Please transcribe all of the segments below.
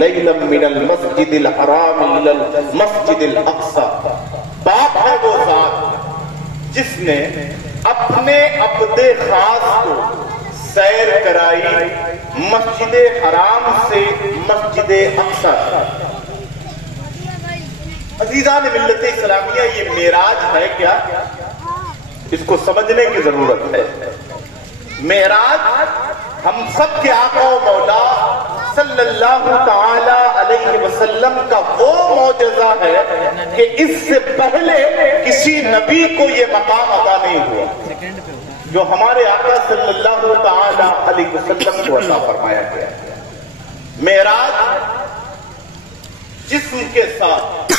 لیلا من المسجد الحرام الى المسجد الاقصى. پاک ہے وہ ذات جس نے اپنے عبد خاص کو سیر کرائی مسجد حرام سے مسجد اقصی. عزیزان ملت اسلامیہ، یہ معراج ہے کیا؟ اس کو سمجھنے کی ضرورت ہے. معراج ہم سب کے آقا و مولا صلی اللہ تعالی علیہ وسلم کا وہ معجزہ ہے کہ اس سے پہلے کسی نبی کو یہ مقام عطا نہیں ہوا جو ہمارے آقا صلی اللہ تعالی علیہ وسلم کو عطا فرمایا گیا. معراج جسم کے ساتھ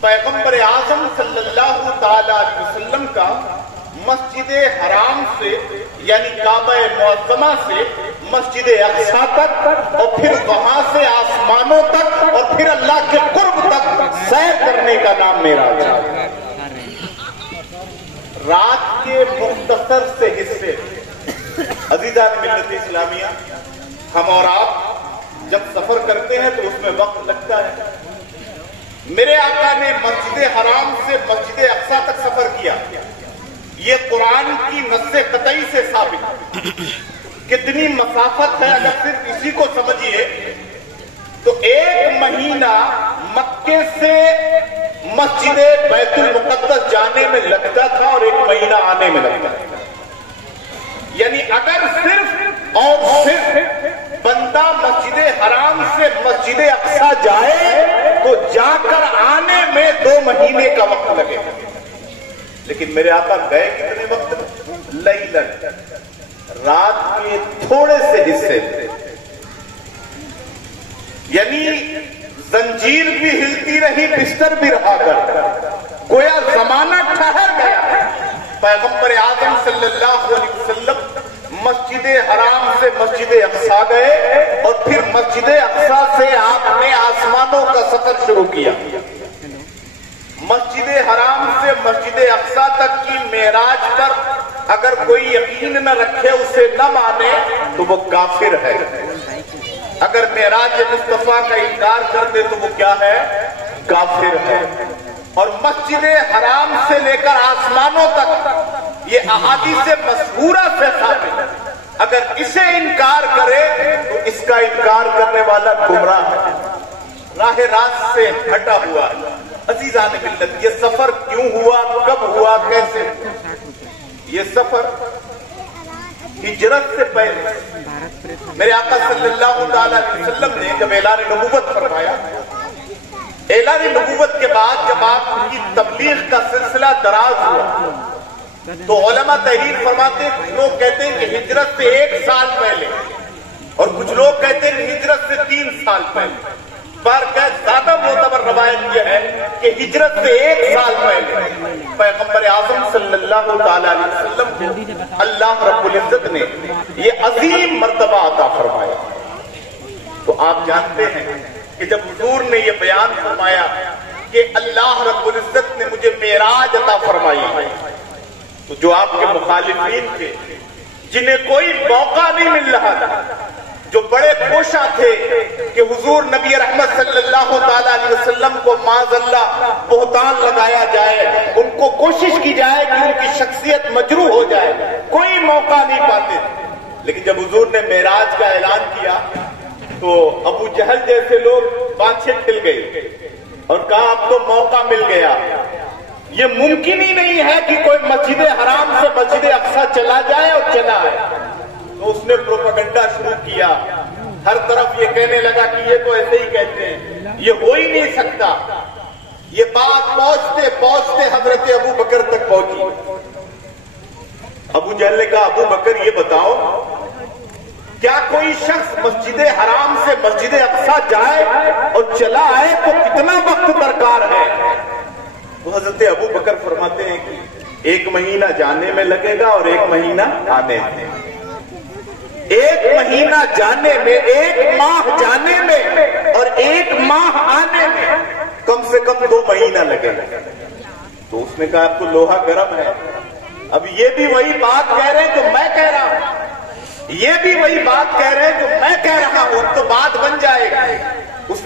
پیغمبر اعظم صلی اللہ تعالی علیہ وسلم کا مسجد حرام سے یعنی کعبہ معظمہ سے مسجد اقصی تک اور پھر وہاں سے آسمانوں تک اور پھر اللہ کے قرب تک سیر کرنے کا نام معراج ہے. رات کے مختصر سے حصے عزیزان ملت اسلامیہ، ہم اور آپ جب سفر کرتے ہیں تو اس میں وقت لگتا ہے. میرے آقا نے مسجد حرام سے مسجد اقصی تک سفر کیا. یہ قرآن کی نص قطعی سے ثابت. کتنی مسافت ہے اگر صرف اسی کو سمجھیے تو 1 مہینہ مکے سے مسجد بیت المقدس جانے میں لگتا تھا اور 1 مہینہ آنے میں لگتا تھا. یعنی اگر صرف اور صرف بندہ مسجد حرام سے مسجد اقصی جائے تو جا کر آنے میں 2 مہینے کا وقت لگے. لیکن میرے آقا گئے کتنے وقت؟ لیلن، رات کے تھوڑے سے حصے. یعنی زنجیر بھی ہلتی رہی، بستر بھی رہا کر گویا زمانہ ٹھہر گیا. پیغمبر اعظم صلی اللہ علیہ وسلم مسجد حرام سے مسجد اقصی گئے اور پھر مسجد اقصی سے آپ نے آسمانوں کا سفر شروع کیا. مسجد حرام سے مسجد اقصی تک کی معراج پر اگر کوئی یقین نہ رکھے، اسے نہ مانے تو وہ کافر ہے. اگر معراج مصطفیٰ کا انکار کر دے تو وہ کیا ہے؟ کافر ہے. اور مسجد حرام سے لے کر آسمانوں تک یہ احادیث مشہورہ سے ثابت. اگر اسے انکار کرے تو اس کا انکار کرنے والا گمراہ ہے، راہ راست سے ہٹا ہوا. عزیزان ملت، یہ سفر کیوں ہوا، کب ہوا، کیسے؟ یہ سفر ہجرت سے پہلے میرے آقا صلی اللہ تعالی علیہ وسلم نے جب اعلان نبوت فرمایا، اعلان نبوت کے بعد جب آپ کی تبلیغ کا سلسلہ دراز ہوا تو علماء تحریر فرماتے ہیں، کچھ لوگ کہتے ہیں کہ ہجرت سے 1 سال پہلے اور کچھ لوگ کہتے ہیں کہ ہجرت سے 3 سال پہلے. پر زیادہ معتبر روایت یہ ہے کہ ہجرت سے 1 سال پہلے پیغمبر اعظم صلی اللہ تعالی علیہ وسلم کو اللہ رب العزت نے یہ عظیم مرتبہ عطا فرمایا. تو آپ جانتے ہیں کہ جب حضور نے یہ بیان فرمایا کہ اللہ رب العزت نے مجھے معراج عطا فرمائی، تو جو آپ کے مخالفین تھے، جنہیں کوئی موقع نہیں مل رہا تھا، جو بڑے کوشاں تھے کہ حضور نبی رحمت صلی اللہ تعالی علیہ وسلم کو معاذ اللہ بہتان لگایا جائے، ان کو کوشش کی جائے کہ ان کی شخصیت مجروح ہو جائے، کوئی موقع نہیں پاتے. لیکن جب حضور نے معراج کا اعلان کیا تو ابو جہل جیسے لوگ پانچے کھل گئے اور کہا اب تو موقع مل گیا. یہ ممکن ہی نہیں ہے کہ کوئی مسجد حرام سے مسجد اقصی چلا جائے اور چلا آئے. تو اس نے پروپیگنڈا شروع کیا، ہر طرف یہ کہنے لگا کہ یہ تو ایسے ہی کہتے ہیں، یہ ہو ہی نہیں سکتا. یہ بات پہنچتے پہنچتے حضرت ابو بکر تک پہنچی. ابو جہل نے کہا ابو بکر یہ بتاؤ کیا کوئی شخص مسجد حرام سے مسجد اقصی جائے اور چلا آئے تو کتنا وقت درکار ہے؟ تو حضرت ابو بکر فرماتے ہیں کہ 1 مہینہ جانے میں لگے گا اور 1 مہینہ آنے میں. 1 مہینہ جانے میں، 1 ماہ جانے میں اور 1 ماہ آنے میں کم سے کم 2 مہینہ لگے گا. تو اس نے کہا اب تو لوہا گرم ہے، اب یہ بھی وہی بات کہہ رہے ہیں جو میں کہہ رہا ہوں، یہ بھی وہی بات کہہ رہے ہیں جو میں کہہ رہا ہوں، تو بات بن جائے گی.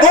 2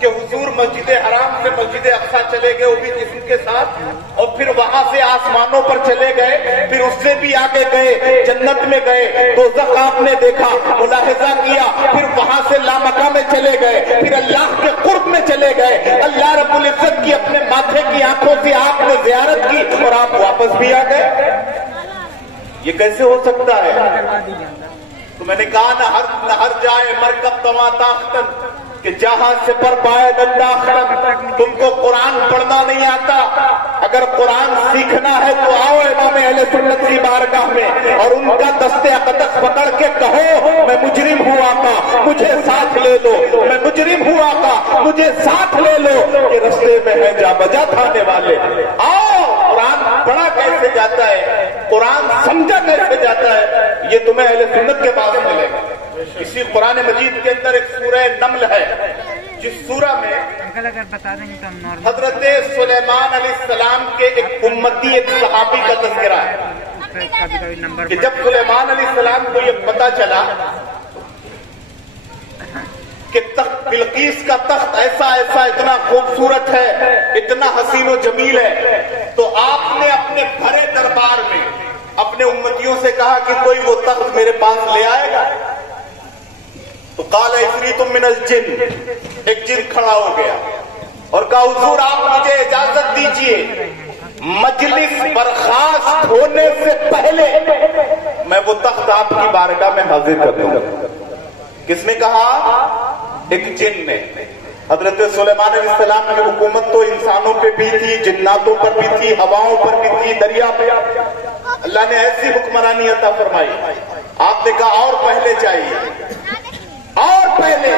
کہ حضور مسجد حرام سے مسجد اقصی چلے گئے وہ بھی جسم کے ساتھ، اور پھر وہاں سے آسمانوں پر چلے گئے، پھر اس سے بھی آگے گئے، جنت میں گئے، دوزخ آپ نے دیکھا، ملاحظہ کیا، پھر وہاں سے لامکہ میں چلے گئے، پھر اللہ کے قرب میں چلے گئے، اللہ رب العزت کی اپنے ماتھے کی آنکھوں سے آپ نے زیارت کی اور آپ واپس بھی آ گئے. یہ کیسے ہو سکتا ہے؟ تو میں نے کہا نہ ہر جائے مرکب تما تاختن کہ جہاں سے پر پائے دنداختن. تم کو قرآن پڑھنا نہیں آتا، اگر قرآن سیکھنا ہے تو آؤ امام اہل سنت کی بارگاہ میں اور ان کا دستے اقدس پکڑ کے کہو میں مجرم ہوں آقا مجھے ساتھ لے لو، میں مجرم ہوں آقا مجھے ساتھ لے لو، یہ رستے میں ہے جا بجا کھانے والے. آؤ قرآن پڑھا کیسے جاتا ہے، قرآن سمجھا کیسے جاتا ہے، یہ تمہیں اہل سنت کے پاس ملے گا. اسی قرآن مجید کے اندر ایک سورہ نمل ہے جس سورہ میں حضرت سلیمان علیہ السلام کے ایک امتی ایک صحابی کا تذکرہ ہے کہ جب سلیمان علیہ السلام کو یہ پتا چلا کہ تخت بلقیس کا تخت ایسا اتنا خوبصورت ہے، اتنا حسین و جمیل ہے، تو آپ نے اپنے بھرے دربار میں اپنے امتیوں سے کہا کہ کوئی وہ تخت میرے پاس لے آئے گا. تو قال عفریت من الجن، ایک جن کھڑا ہو گیا اور کہا حضور آپ مجھے اجازت دیجئے مجلس برخاست ہونے سے پہلے میں وہ تخت آپ کی بارگاہ میں حاضر کر دوں. کس نے کہا؟ ایک جن نے. حضرت سلیمان علیہ السلام کی حکومت تو انسانوں پہ بھی تھی، جناتوں پر بھی تھی، ہواؤں پر بھی تھی، دریا پہ. اللہ نے ایسی حکمرانی عطا فرمائی. آپ نے کہا اور پہلے چاہیے، اور پہلے.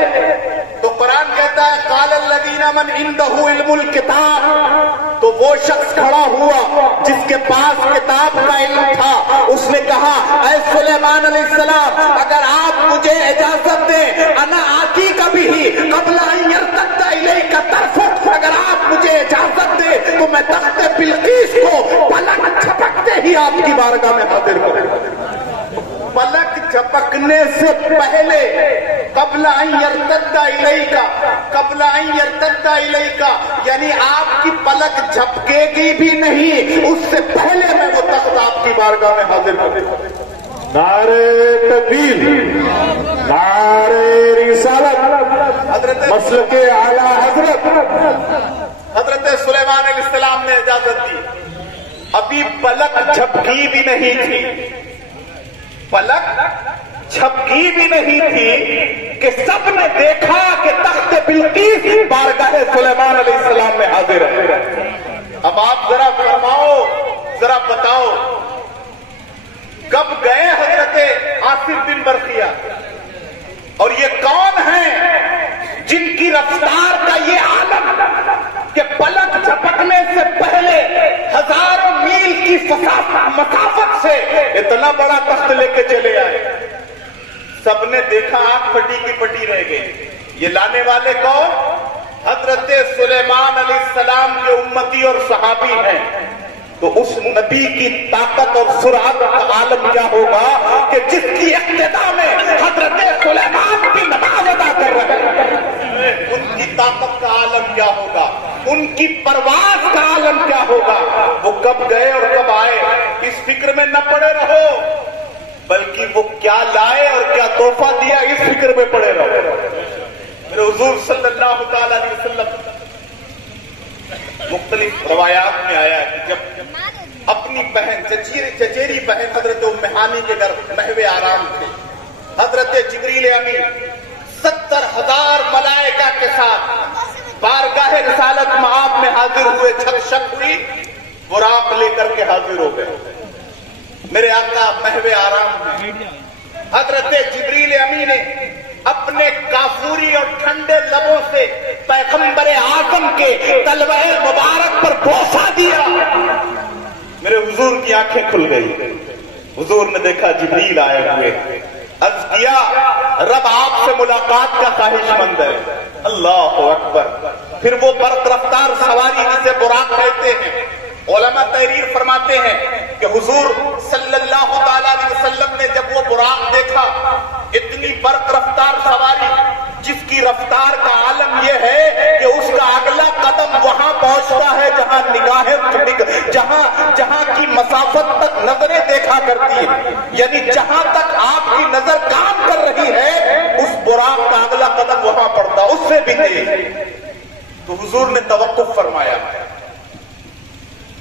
تو قرآن کہتا ہے قال الذین من عندہ علم الکتاب، تو وہ شخص کھڑا ہوا جس کے پاس کتاب کا علم تھا، اس نے کہا اے سلیمان علیہ السلام اگر آپ مجھے اجازت دیں انا آتی کبھی ہی قبل ان یرتد الیک طرفک، اگر آپ مجھے اجازت دیں تو میں تخت بلقیس کو پلک جھپکتے ہی آپ کی بارگاہ میں حاضر کروں. پلک جھپکنے سے پہلے قبل ان یرتد الیک، قبل ان یرتد الیک یعنی آپ کی پلک جھپکے گی بھی نہیں، اس سے پہلے میں وہ تخت آپ کی بارگاہ میں حاضر کروں. نعرہ تکبیر، نعرہ رسالت، حضرت مسلک اعلی حضرت. حضرت سلیمان علیہ السلام نے اجازت دی. ابھی پلک جھپکی بھی نہیں تھی، پلک جھپکی بھی نہیں تھی کہ سب نے دیکھا کہ تخت بلقیس بارگاہ سلیمان علیہ السلام میں حاضر ہے. اب آپ ذرا فرماؤ، ذرا بتاؤ کب گئے حضرت آصف بن برقیہ، اور یہ کون ہیں جن کی رفتار کا یہ عالم کہ پلک جھپکنے سے پہلے ہزاروں میل کی مسافت سے اتنا بڑا تخت لے کے چلے آئے. سب نے دیکھا، آنکھ پھٹی کی پٹی رہ گئی. یہ لانے والے کون؟ حضرت سلیمان علیہ السلام کے امتی اور صحابی ہیں. تو اس نبی کی طاقت اور سرعت کا عالم کیا ہوگا کہ جس کی اقتدا میں حضرت سلیمان کی نماز ادا کر رہے ہیں. ان کی طاقت کا عالم کیا ہوگا، ان کی پرواز کا عالم کیا ہوگا. وہ کب گئے اور کب آئے اس فکر میں نہ پڑے رہو، بلکہ وہ کیا لائے اور کیا تحفہ دیا اس فکر میں پڑے رہو. میرے حضور صلی اللہ تعالی علیہ وسلم مختلف روایات میں آیا کہ جب اپنی بہن چچیری بہن حضرت ام ہانی کے گھر محو آرام تھے، حضرت جبریل امین 70,000 ملائکہ کے ساتھ بارگاہ رسالت مآب میں حاضر ہوئے. چھک ہوئی، براق لے کر کے حاضر ہو گئے. میرے آقا محو آرام میں حضرت جبریل امین نے اپنے کافوری اور ٹھنڈے لبوں سے پیغمبر اعظم کے تلوہ مبارک پر بوسہ دیا. میرے حضور کی آنکھیں کھل گئی. حضور نے دیکھا جبریل آئے ہوئے. عرض کیا رب آپ سے ملاقات کا خواہش مند ہے. اللہ اکبر. پھر وہ برق رفتار سواری جسے براق کہتے ہیں، علماء تحریر فرماتے ہیں کہ حضور صلی اللہ تعالی علیہ وسلم نے جب وہ براق دیکھا، اتنی برق رفتار سواری جس کی رفتار کا عالم یہ ہے بھی تھے تو حضور نے توقف فرمایا.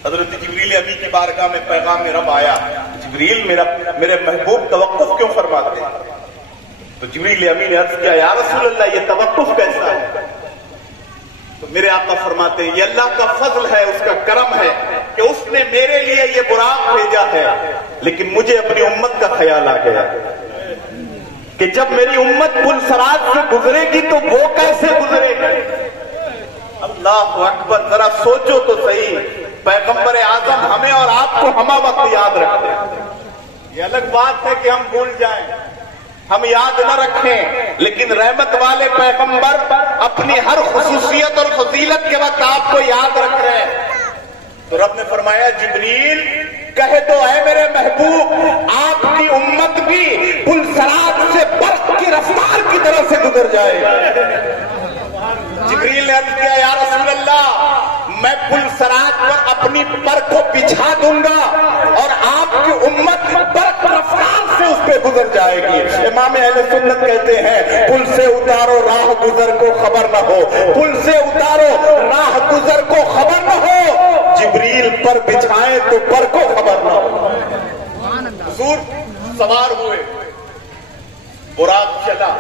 حضرت جبریل امی کی بارگاہ میں پیغام رب آیا, جبریل میرے محبوب توقف کیوں فرماتے ہیں؟ تو جبریل امی نے عرض کیا یا رسول اللہ یہ توقف کیسا ہے؟ تو میرے آقا فرماتے ہیں یہ اللہ کا فضل ہے, اس کا کرم ہے کہ اس نے میرے لیے یہ براق بھیجا ہے, لیکن مجھے اپنی امت کا خیال آ گیا کہ جب میری امت پل صراط سے گزرے گی تو وہ کیسے گزرے گی. اللہ اکبر, ذرا سوچو تو صحیح, پیغمبر اعظم ہمیں اور آپ کو ہمہ وقت یاد رکھتے ہیں. یہ الگ بات ہے کہ ہم بھول جائیں, ہم یاد نہ رکھیں, لیکن رحمت والے پیغمبر اپنی ہر خصوصیت اور فضیلت کے وقت آپ کو یاد رکھ رہے ہیں. تو رب نے فرمایا جبریل کہے تو اے میرے محبوب آپ کی امت بھی پل صراط سے برق کی رفتار کی طرح سے گزر جائے. جبریل نے عرض کیا یا رسول اللہ میں پل صراط پر اپنی پر کو بچھا دوں گا اور آپ کی امت برق رفتار سے اس پہ گزر جائے گی. امام اہل سنت کہتے ہیں پل سے اتارو راہ گزر کو خبر نہ ہو, پل سے اتارو راہ گزر کو خبر نہ ہو, جبریل پر بچھائے تو پر کو خبر نہ ہو. حضور سوار ہوئے, براق چلا,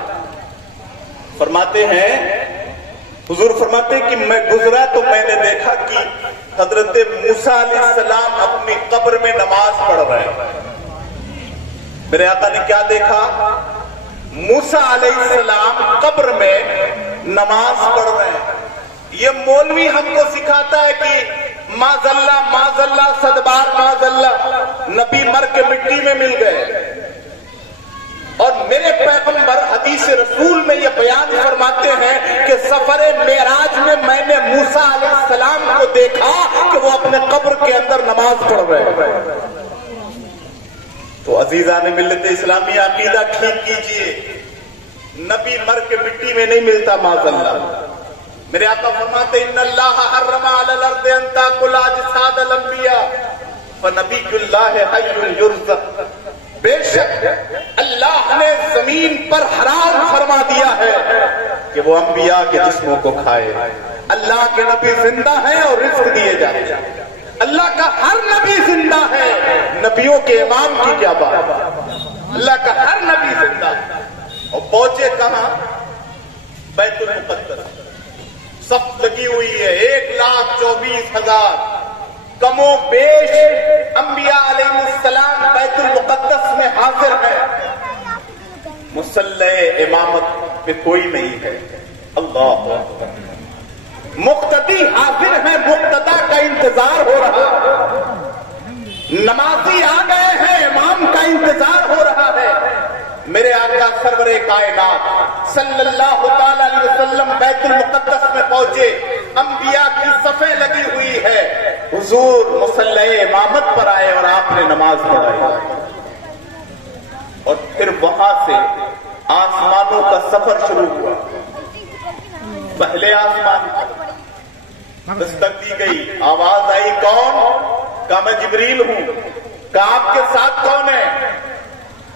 فرماتے ہیں حضور فرماتے ہیں کہ میں گزرا تو میں نے دیکھا کہ حضرت موسیٰ علیہ السلام اپنی قبر میں نماز پڑھ رہے ہیں. میرے آقا نے کیا دیکھا؟ موسیٰ علیہ السلام قبر میں نماز پڑھ رہے ہیں. یہ مولوی ہم کو سکھاتا ہے کہ معاذ اللہ صدبار معاذ اللہ نبی مر کے مٹی میں مل گئے, اور میرے پیغمبر حدیث رسول میں یہ بیان فرماتے ہیں کہ سفر معراج میں نے موسیٰ علیہ السلام کو دیکھا کہ وہ اپنے قبر کے اندر نماز پڑھ رہے ہیں. تو عزیزان ملت اسلامی عقیدہ ٹھیک کیجئے, نبی مر کے مٹی میں نہیں ملتا معاذ اللہ. میرے آقا فرماتے ان اللہ حرم علی الارض ان تاکل اجساد الانبیاء فنبی اللہ حی یرزق. بے شک اللہ نے زمین پر حرام فرما دیا ہے کہ وہ انبیاء کے جسموں کو کھائے. اللہ کے نبی زندہ ہیں اور رزق دیے جاتے ہیں. اللہ کا ہر نبی زندہ ہے, نبیوں کے امام کی کیا بات, اللہ کا ہر نبی زندہ. اور پہنچے کہاں؟ بیت المقدس. صف لگی ہوئی ہے 1,24,000, کم و بیش انبیاء علیہ السلام بیت المقدس میں حاضر ہیں. مصلی امامت پہ کوئی نہیں ہے. اللہ مقتدی حاضر ہیں, مقتدا کا انتظار ہو رہا ہے, نمازی آ گئے ہیں, امام کا انتظار ہو رہا ہے. میرے آقا سرور کائنات صلی اللہ تعالی علیہ وسلم بیت المقدس میں پہنچے, انبیاء کی صفیں لگی ہوئی ہے, حضور مصلی امامت پر آئے اور آپ نے نماز پڑھائی. اور پھر وہاں سے آسمانوں کا سفر شروع ہوا. پہلے آسمان دستک دی گئی, آواز آئی کون؟ کہا میں جبریل ہوں. کہا آپ کے ساتھ کون ہے؟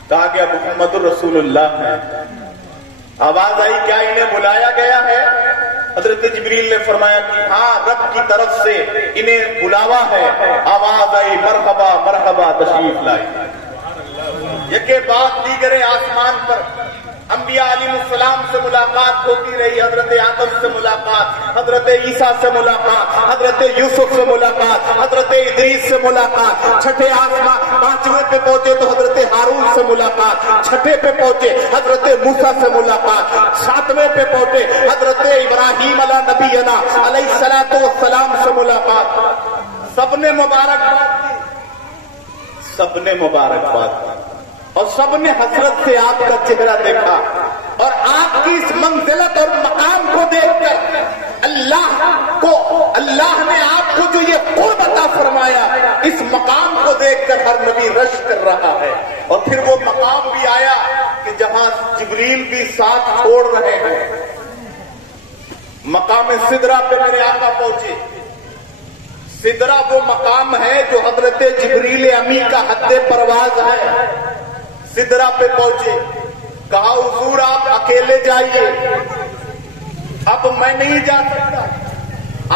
کہا گیا محمد الرسول اللہ ہے. آواز آئی کیا انہیں بلایا گیا ہے؟ حضرت جبریل نے فرمایا کہ ہاں رب کی طرف سے انہیں بلاوا ہے. آواز آئی مرحبا مرحبا تشریف لائی. یکے بعد دیگرے آسمان پر انبیاء علیہ السلام سے ملاقات ہوتی رہی. حضرت آدم سے ملاقات, حضرت عیسیٰ سے ملاقات, حضرت یوسف سے ملاقات, حضرت ادریس سے ملاقات. چھٹے آسمان 5ویں پہ پہنچے تو حضرت ہارون سے ملاقات. چھٹے پہ پہنچے حضرت موسیٰ سے ملاقات. 7ویں پہ پہنچے حضرت ابراہیم علیہ نبینا علیہ الصلوۃ والسلام سے ملاقات. سب نے مبارکباد دی, سب نے مبارکباد دی, اور سب نے حسرت سے آپ کا چہرہ دیکھا. اور آپ کی اس منزلت اور مقام کو دیکھ کر اللہ نے آپ کو جو یہ قرب عطا فرمایا, اس مقام کو دیکھ کر ہر نبی رش کر رہا ہے. اور پھر وہ مقام بھی آیا کہ جہاں جبریل بھی ساتھ چھوڑ رہے ہیں. مقام سدرہ پہ میرے آقا پہنچے. سدرہ وہ مقام ہے جو حضرت جبریل امی کا حد پرواز ہے. سدرہ پہ پہنچے, کہا حضور آپ اکیلے جائیے. اب میں نہیں جا سکتا،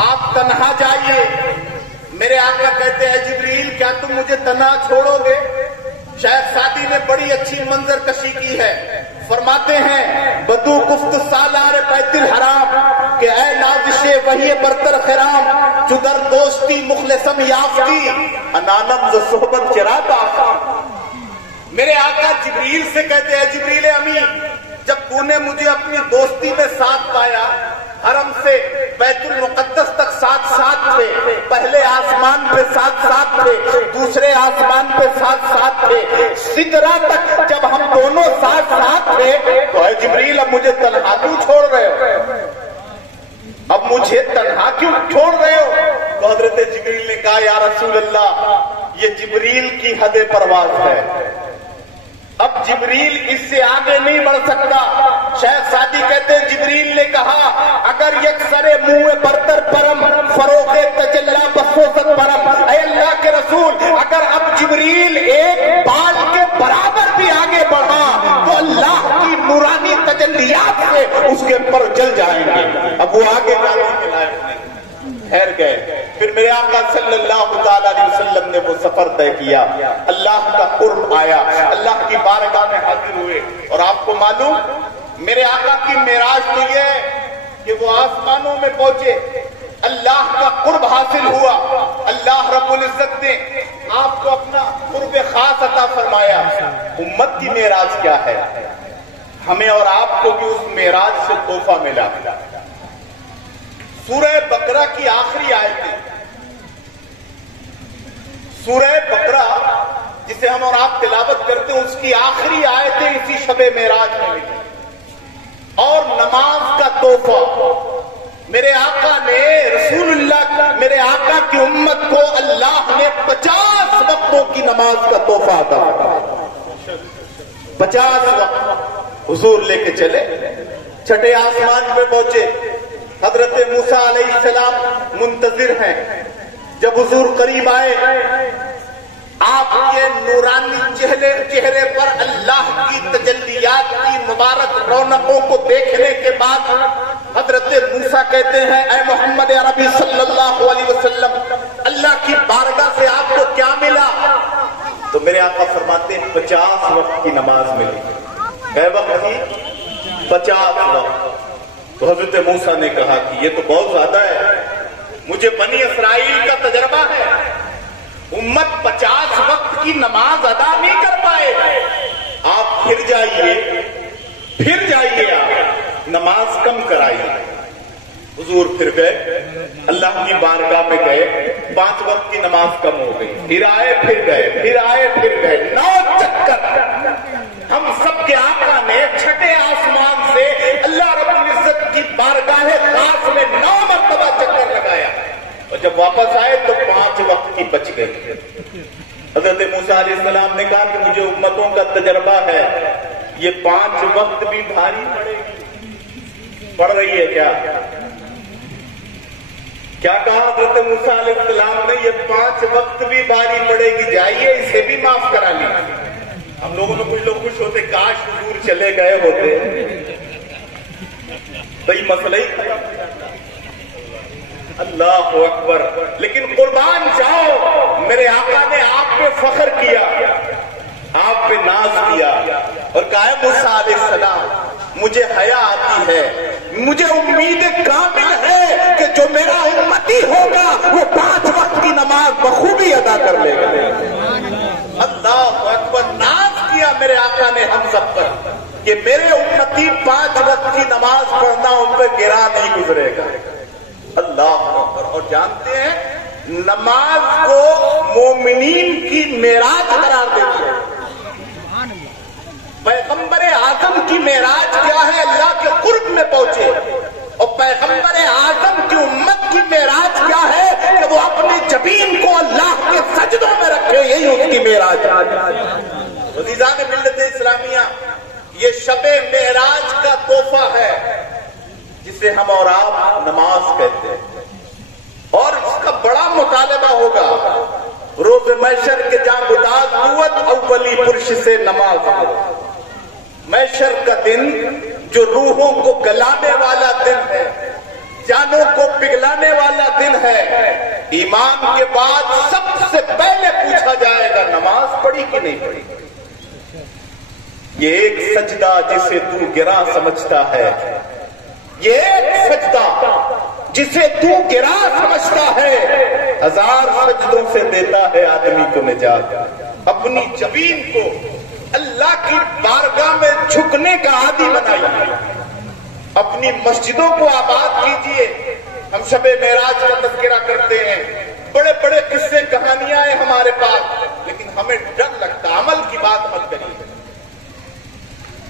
آپ تنہا جائیے۔ میرے آقا کہتے ہیں جبریل کیا تم مجھے تنہا چھوڑو گے؟ شیخ سعدی نے بڑی اچھی منظر کشی کی ہے، فرماتے ہیں بدو گفت سالار بیت الحرام کہ اے نازش وحی برتر خرام، چدر دوستی مخلصم یافتی انانم ز صحبت چرا باقا۔ میرے آقا جبریل سے کہتے ہیں جبریل امی جب تو نے مجھے اپنی دوستی میں ساتھ پایا، حرم سے بیت المقدس تک ساتھ ساتھ تھے، پہلے آسمان پہ ساتھ ساتھ تھے، دوسرے آسمان پہ ساتھ ساتھ تھے، سدرا تک جب ہم دونوں ساتھ ساتھ تھے تو اے جبریل اب مجھے تنہا کیوں چھوڑ رہے ہو؟ اب مجھے تنہا کیوں چھوڑ رہے ہو؟ تو حضرت جبریل نے کہا یا رسول اللہ یہ جبریل کی حد پرواز ہے، اب جبریل اس سے آگے نہیں بڑھ سکتا۔ شیخ سعدی کہتے ہیں جبریل نے کہا اگر یکسر منہ برتر پرم فروغ تجلا بسوست پرم، اے اللہ کے رسول اگر اب جبریل ایک بال کے برابر بھی آگے بڑھا تو اللہ کی نورانی تجلیات سے اس کے پر جل جائیں گے، اب وہ آگے جانے کے لائق نہیں۔ ٹھہر گئے، پھر میرے آقا صلی اللہ تعالی علیہ وسلم نے وہ سفر طے کیا، اللہ کا قرب آیا، اللہ کی بارگاہ میں حاضر ہوئے، اور آپ کو معلوم میرے آقا کی معراج تو یہ ہے کہ وہ آسمانوں میں پہنچے، اللہ کا قرب حاصل ہوا، اللہ رب العزت نے آپ کو اپنا قرب خاص عطا فرمایا۔ امت کی معراج کیا ہے؟ ہمیں اور آپ کو بھی اس معراج سے تحفہ ملا۔ سورہ بقرہ کی آخری آیتیں، سورہ بقرہ جسے ہم اور آپ تلاوت کرتے ہیں اس کی آخری آیتیں اسی شب معراج میں ملی، اور نماز کا تحفہ میرے آقا نے رسول اللہ میرے آقا کی امت کو اللہ نے 50 وقتوں کی نماز کا تحفہ عطا فرمایا۔ 50 وقت حضور لے کے چلے، چھٹے آسمان پہ پہنچے، حضرت موسیٰ علیہ السلام منتظر ہیں، جب حضور قریب آئے آپ کے نورانی چہرے پر اللہ کی تجلیات کی مبارک رونقوں کو دیکھنے کے بعد حضرت موسیٰ کہتے ہیں اے محمد عربی صلی اللہ علیہ وسلم اللہ کی بارگاہ سے آپ کو کیا ملا؟ تو میرے آقا فرماتے ہیں 50 وقت کی نماز ملی۔ کئے وقت تھی؟ 50 وقت۔ تو حضرت موسیٰ نے کہا کہ یہ تو بہت زیادہ ہے، مجھے بنی اسرائیل کا تجربہ ہے، امت 50 وقت کی نماز ادا نہیں کر پائے، آپ پھر جائیے آپ نماز کم کرائیے۔ حضور پھر گئے، اللہ کی بارگاہ میں گئے، 5 وقت کی نماز کم ہو گئی، پھر آئے پھر گئے 9 چکر ہم سب کے آقا نے چھٹے آسمان سے اللہ رب العزت کی بارگاہ خاص میں 9 مرتبہ چکر لگایا، اور جب واپس آئے تو 5 وقت کی بچ گئی۔ حضرت موسیٰ علیہ السلام نے کہا کہ مجھے امتوں کا تجربہ ہے، یہ 5 وقت بھی بھاری پڑ رہی ہے کیا کہا حضرت موسیٰ علیہ السلام نے؟ یہ 5 وقت بھی بھاری پڑے گی، جائیے اسے بھی معاف کرا لیجیے۔ ہم لوگوں میں کچھ لوگ خوش ہوتے کاش حضور چلے گئے ہوتے، بھئی مسئلہ ہی اللہ اکبر۔ لیکن قربان جاؤ میرے آقا نے آپ پہ فخر کیا، آپ پہ ناز کیا، اور کہا موسیٰ علیہ السلام مجھے حیا آتی ہے، مجھے امید کامل ہے کہ جو میرا امتی ہوگا وہ 5 وقت کی نماز بخوبی ادا کر لے گا۔ اللہ اکبر، ناز کیا میرے آقا نے ہم سب پر کہ میرے امتی 5 وقت کی نماز پڑھنا ان پہ گرا نہیں گزرے گا۔ اللہ اکبر۔ اور جانتے ہیں نماز کو مومنین کی معراج قرار دیتی ہے۔ پیغمبر اعظم کی معراج کیا ہے؟ اللہ کے قرب میں پہنچے، اور پیغمبر اعظم کی امت کی معراج کیا ہے کہ وہ اپنے جبین کو اللہ کے سجدوں میں رکھے، یہی اس کی معراج ہے۔ عزیزان ملت اسلامیہ، یہ شب معراج کا تحفہ ہے جسے ہم اور آپ نماز کہتے ہیں، اور اس کا بڑا مطالبہ ہوگا روز محشر کے جاں بداز قوت اولی پرش سے نماز۔ محشر کا دن جو روحوں کو گلانے والا دن ہے، جانوں کو پگھلانے والا دن ہے، ایمان کے بعد سب سے پہلے پوچھا جائے گا نماز پڑھی کہ نہیں پڑھی؟ یہ ایک سجدہ جسے تو گراں سمجھتا ہے، یہ ایک سجدہ جسے تو گراں سمجھتا ہے، 1000 سجدوں سے دیتا ہے آدمی کو نجات۔ اپنی زمین کو اللہ کی بارگاہ میں جھکنے کا عادی بنائیے، اپنی مسجدوں کو آباد کیجئے۔ ہم شب معراج کا تذکرہ کرتے ہیں، بڑے بڑے قصے کہانیاں ہیں ہمارے پاس، لیکن ہمیں ڈر لگتا، عمل کی بات مت کریے،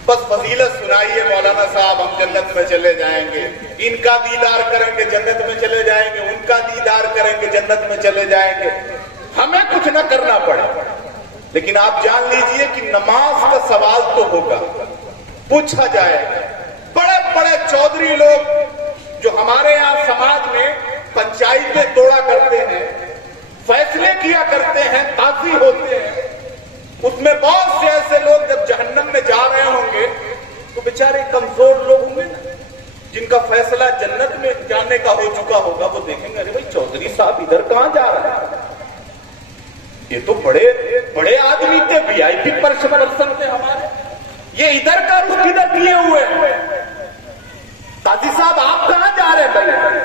بس فضیلت سنائیے مولانا صاحب ہم جنت میں چلے جائیں گے، ان کا دیدار کریں گے جنت میں چلے جائیں گے، ان کا دیدار کریں گے جنت میں چلے جائیں گے، ہمیں کچھ نہ کرنا پڑے۔ لیکن آپ جان لیجئے کہ نماز کا سوال تو ہوگا، پوچھا جائے گا۔ بڑے بڑے چودھری لوگ جو ہمارے یہاں سماج میں پنچایتیں توڑا کرتے ہیں، فیصلے کیا کرتے ہیں، قاضی ہوتے ہیں، اس میں بہت سے ایسے لوگ جب جہنم میں جا رہے ہوں گے تو بیچارے کمزور لوگ ہوں گے نا، جن کا فیصلہ جنت میں جانے کا ہو چکا ہوگا، وہ دیکھیں گے ارے بھائی چودھری صاحب ادھر کہاں جا رہے ہیں، یہ تو بڑے آدمی تھے، وی آئی پی پرسن تھے ہمارے، یہ ادھر کا رخ کدھر کیے ہوئے؟ قاضی صاحب آپ کہاں جا رہے ہیں بھائی؟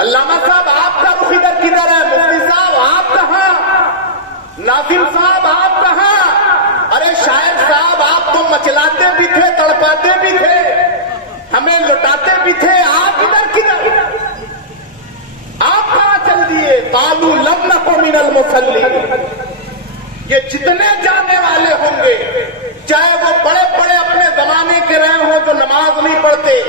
علامہ صاحب آپ کا رخ ادھر کدھر ہے؟ مفتی صاحب آپ کہاں؟ ناظم صاحب آپ کہاں؟ ارے شاعر صاحب آپ تو مچلاتے بھی تھے، تڑپاتے بھی تھے، ہمیں لٹاتے بھی تھے، آپ ادھر کدھر؟ آپ کہاں چل دیے؟ قالوا لم نکن من المصلین۔ یہ جتنے جانے والے ہوں گے، چاہے وہ بڑے بڑے اپنے زمانے کے رہے ہوں جو نماز نہیں پڑھتے،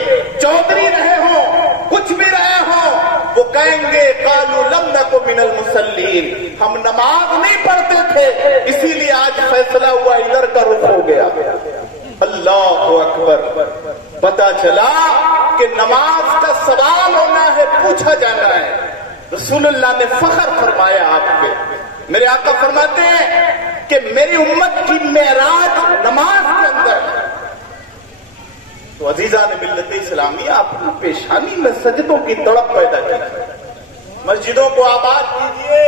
چودھری رہے ہوں، کچھ بھی رہے ہوں، وہ کہیں گے قالوا لم نکن من المصلین، ہم نماز نہیں پڑھتے تھے اسی لیے آج فیصلہ ہوا ادھر کا رخ ہو گیا۔ اللہ اکبر! پتا چلا کہ نماز کا سوال ہونا ہے، پوچھا جانا ہے۔ رسول اللہ نے فخر فرمایا آپ پہ، میرے آقا فرماتے ہیں کہ میری امت کی معراج نماز کے اندر ہے۔ تو عزیزان ملت اسلامی، آپ کی پیشانی میں سجدوں کی تڑپ پیدا کی، مسجدوں کو آباد کیجئے۔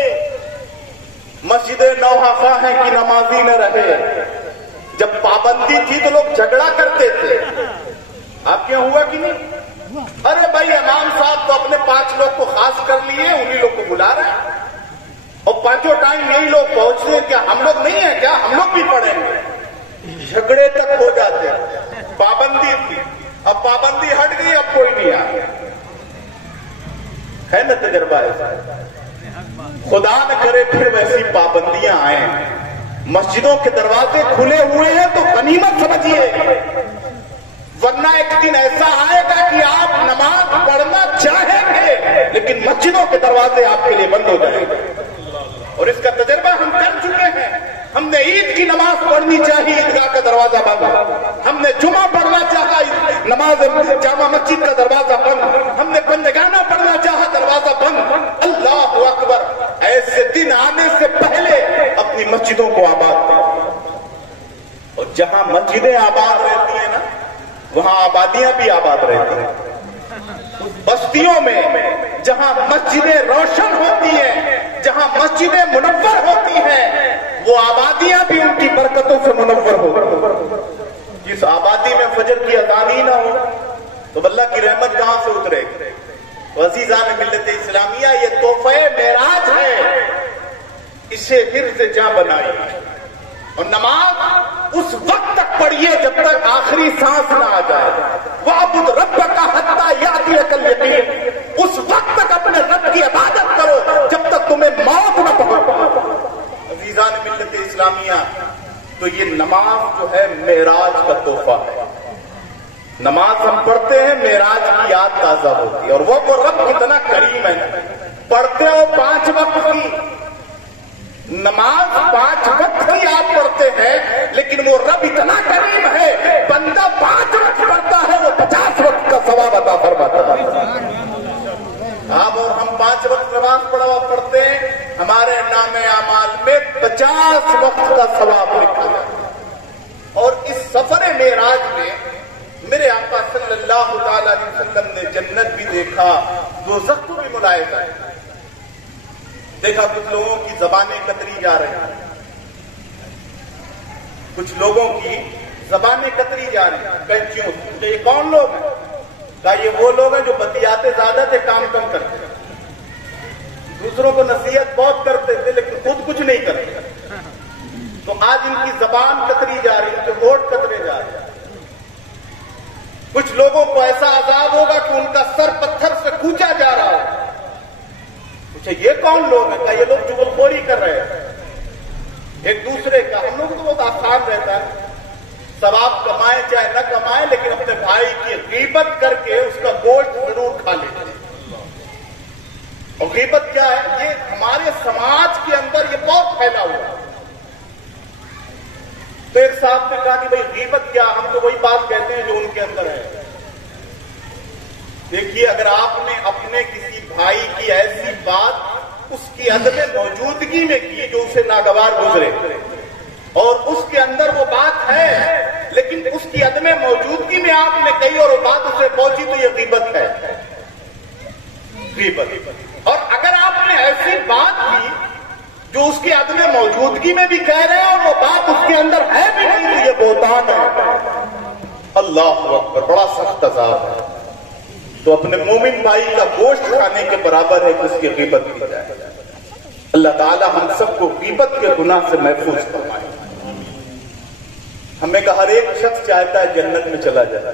مسجد نوحہ ہیں کہ نمازی نہ رہے، جب پابندی تھی تو لوگ جھگڑا کرتے تھے، آپ کے یہاں ہوا کہ نہیں؟ ارے بھائی امام صاحب تو اپنے 5 لوگ کو خاص کر لیے، انہی لوگ کو بلا رہے ہیں، اور 5 ٹائم یہی لوگ پہنچتے ہیں، کیا ہم لوگ نہیں ہیں کیا؟ ہم لوگ بھی پڑھیں گے۔ جھگڑے تک ہو جاتے ہیں، پابندی تھی، اب پابندی ہٹ گئی، اب کوئی نہیں آیا، ہے نا تجربہ ایسا؟ خدا نہ کرے پھر ویسی پابندیاں آئیں۔ مسجدوں کے دروازے کھلے ہوئے ہیں تو غنیمت سمجھیے، ورنہ ایک دن ایسا آئے گا کہ آپ نماز پڑھنا چاہیں گے لیکن مسجدوں کے دروازے آپ کے لیے بند ہو جائیں گے، اور اس کا تجربہ ہم کر چکے ہیں۔ ہم نے عید کی نماز پڑھنی چاہی، عیدگاہ کا دروازہ بند، ہم نے جمعہ پڑھنا چاہا، نماز جامع مسجد کا دروازہ بند، ہم نے بندگانہ پڑھنا چاہا، دروازہ بند۔ اللہ اکبر! ایسے دن آنے سے پہلے اپنی مسجدوں کو آباد کریں، اور جہاں مسجدیں آباد رہتی ہیں نا وہاں آبادیاں بھی آباد رہتی ہیں۔ بستیوں میں جہاں مسجدیں روشن ہوتی ہیں، جہاں مسجدیں منور ہوتی ہیں، وہ آبادیاں بھی ان کی برکتوں سے منور ہوتی۔ جس آبادی میں فجر کی اذان ہی نہ ہو تو اللہ کی رحمت کہاں سے اترے گی؟ تو عزیزان ملت اسلامیہ، یہ تحفہ معراج ہے، اسے حرز جاں بنائی، اور نماز اس وقت تک پڑھیے جب تک آخری سانس نہ آ جائے۔ وَاعْبُدْ رَبَّكَ حَتَّىٰ يَأْتِيَكَ الْيَقِينُ، اس وقت تک اپنے رب کی عبادت کرو جب تک تمہیں موت نہ پکڑے۔ عزیزان ملت اسلامیہ، تو یہ نماز جو ہے معراج کا تحفہ ہے۔ نماز ہم پڑھتے ہیں، معراج کی یاد تازہ ہوتی ہے، اور وہ رب کتنا کریم ہے، پڑھتے ہو 5 وقت کی نماز، 5 وقت کی آپ پڑھتے ہیں، لیکن وہ رب اتنا کریم ہے، بندہ 5 وقت پڑھتا ہے وہ 50 وقت کا ثواب عطا فرماتا ہے۔ آپ اور ہم 5 وقت نماز پڑھتے ہیں، ہمارے نام اعمال میں 50 وقت کا ثواب لکھا ہے۔ اور اس سفر معراج میں میرے میرے آقا صلی اللہ تعالی علیہ وسلم نے جنت بھی دیکھا، دوزخ کو بھی ملاحظہ دیکھا. کچھ لوگوں کی زبانیں کتری جا رہی ہیں، کچھ لوگوں کی زبانیں کتری جا رہی ہیں. کینچیوں سے. یہ کون لوگ ہیں؟ کہا یہ وہ لوگ ہیں جو بتیاتے زیادہ تھے، کام کم کرتے تھے. دوسروں کو نصیحت بہت کرتے تھے لیکن خود کچھ نہیں کرتے. تو آج ان کی زبان کتری جا رہی ہے، جو ہونٹ کترے جا رہے ہیں. کچھ لوگوں کو ایسا عذاب ہوگا کہ ان کا سر پتھر سے کوچا جا رہا ہے. پوچھے یہ کون لوگ ہیں؟ کہا یہ لوگ چغلخوری کر رہے ہیں ایک دوسرے کا. ہم لوگ تو بہت آسان رہتا ہے، ثواب کمائیں چاہے نہ کمائیں، لیکن اپنے بھائی کی غیبت کر کے اس کا گوشت ضرور کھا لیتے ہیں. اور غیبت کیا ہے؟ یہ ہمارے سماج کے اندر یہ بہت پھیلا ہوا ہے. تو ایک صاحب نے کہا کہ بھائی غیبت کیا؟ ہم تو وہی بات کہتے ہیں جو ان کے اندر ہے. دیکھیے، اگر آپ نے اپنے کسی بھائی کی ایسی بات اس کی عدم موجودگی میں کی جو اسے ناگوار گزرے، اور اس کے اندر وہ بات ہے لیکن اس کی عدم موجودگی میں آپ نے کہی اور وہ بات اسے پہنچی، تو یہ غیبت ہے. غیبت. اور اگر آپ نے ایسی بات کی جو اس کی عدم موجودگی میں بھی کہہ رہے ہیں اور وہ بات اس کے اندر ہے بھی نہیں، تو یہ بہتان ہے. اللہ اکبر، بڑا سخت عذاب ہے. تو اپنے مومن بھائی کا گوشت کھانے کے برابر ہے کہ اس کی غیبت کی جائے. اللہ تعالی ہم سب کو غیبت کے گناہ سے محفوظ فرمائے. ہمیں کا ہر ایک شخص چاہتا ہے جنت میں چلا جائے.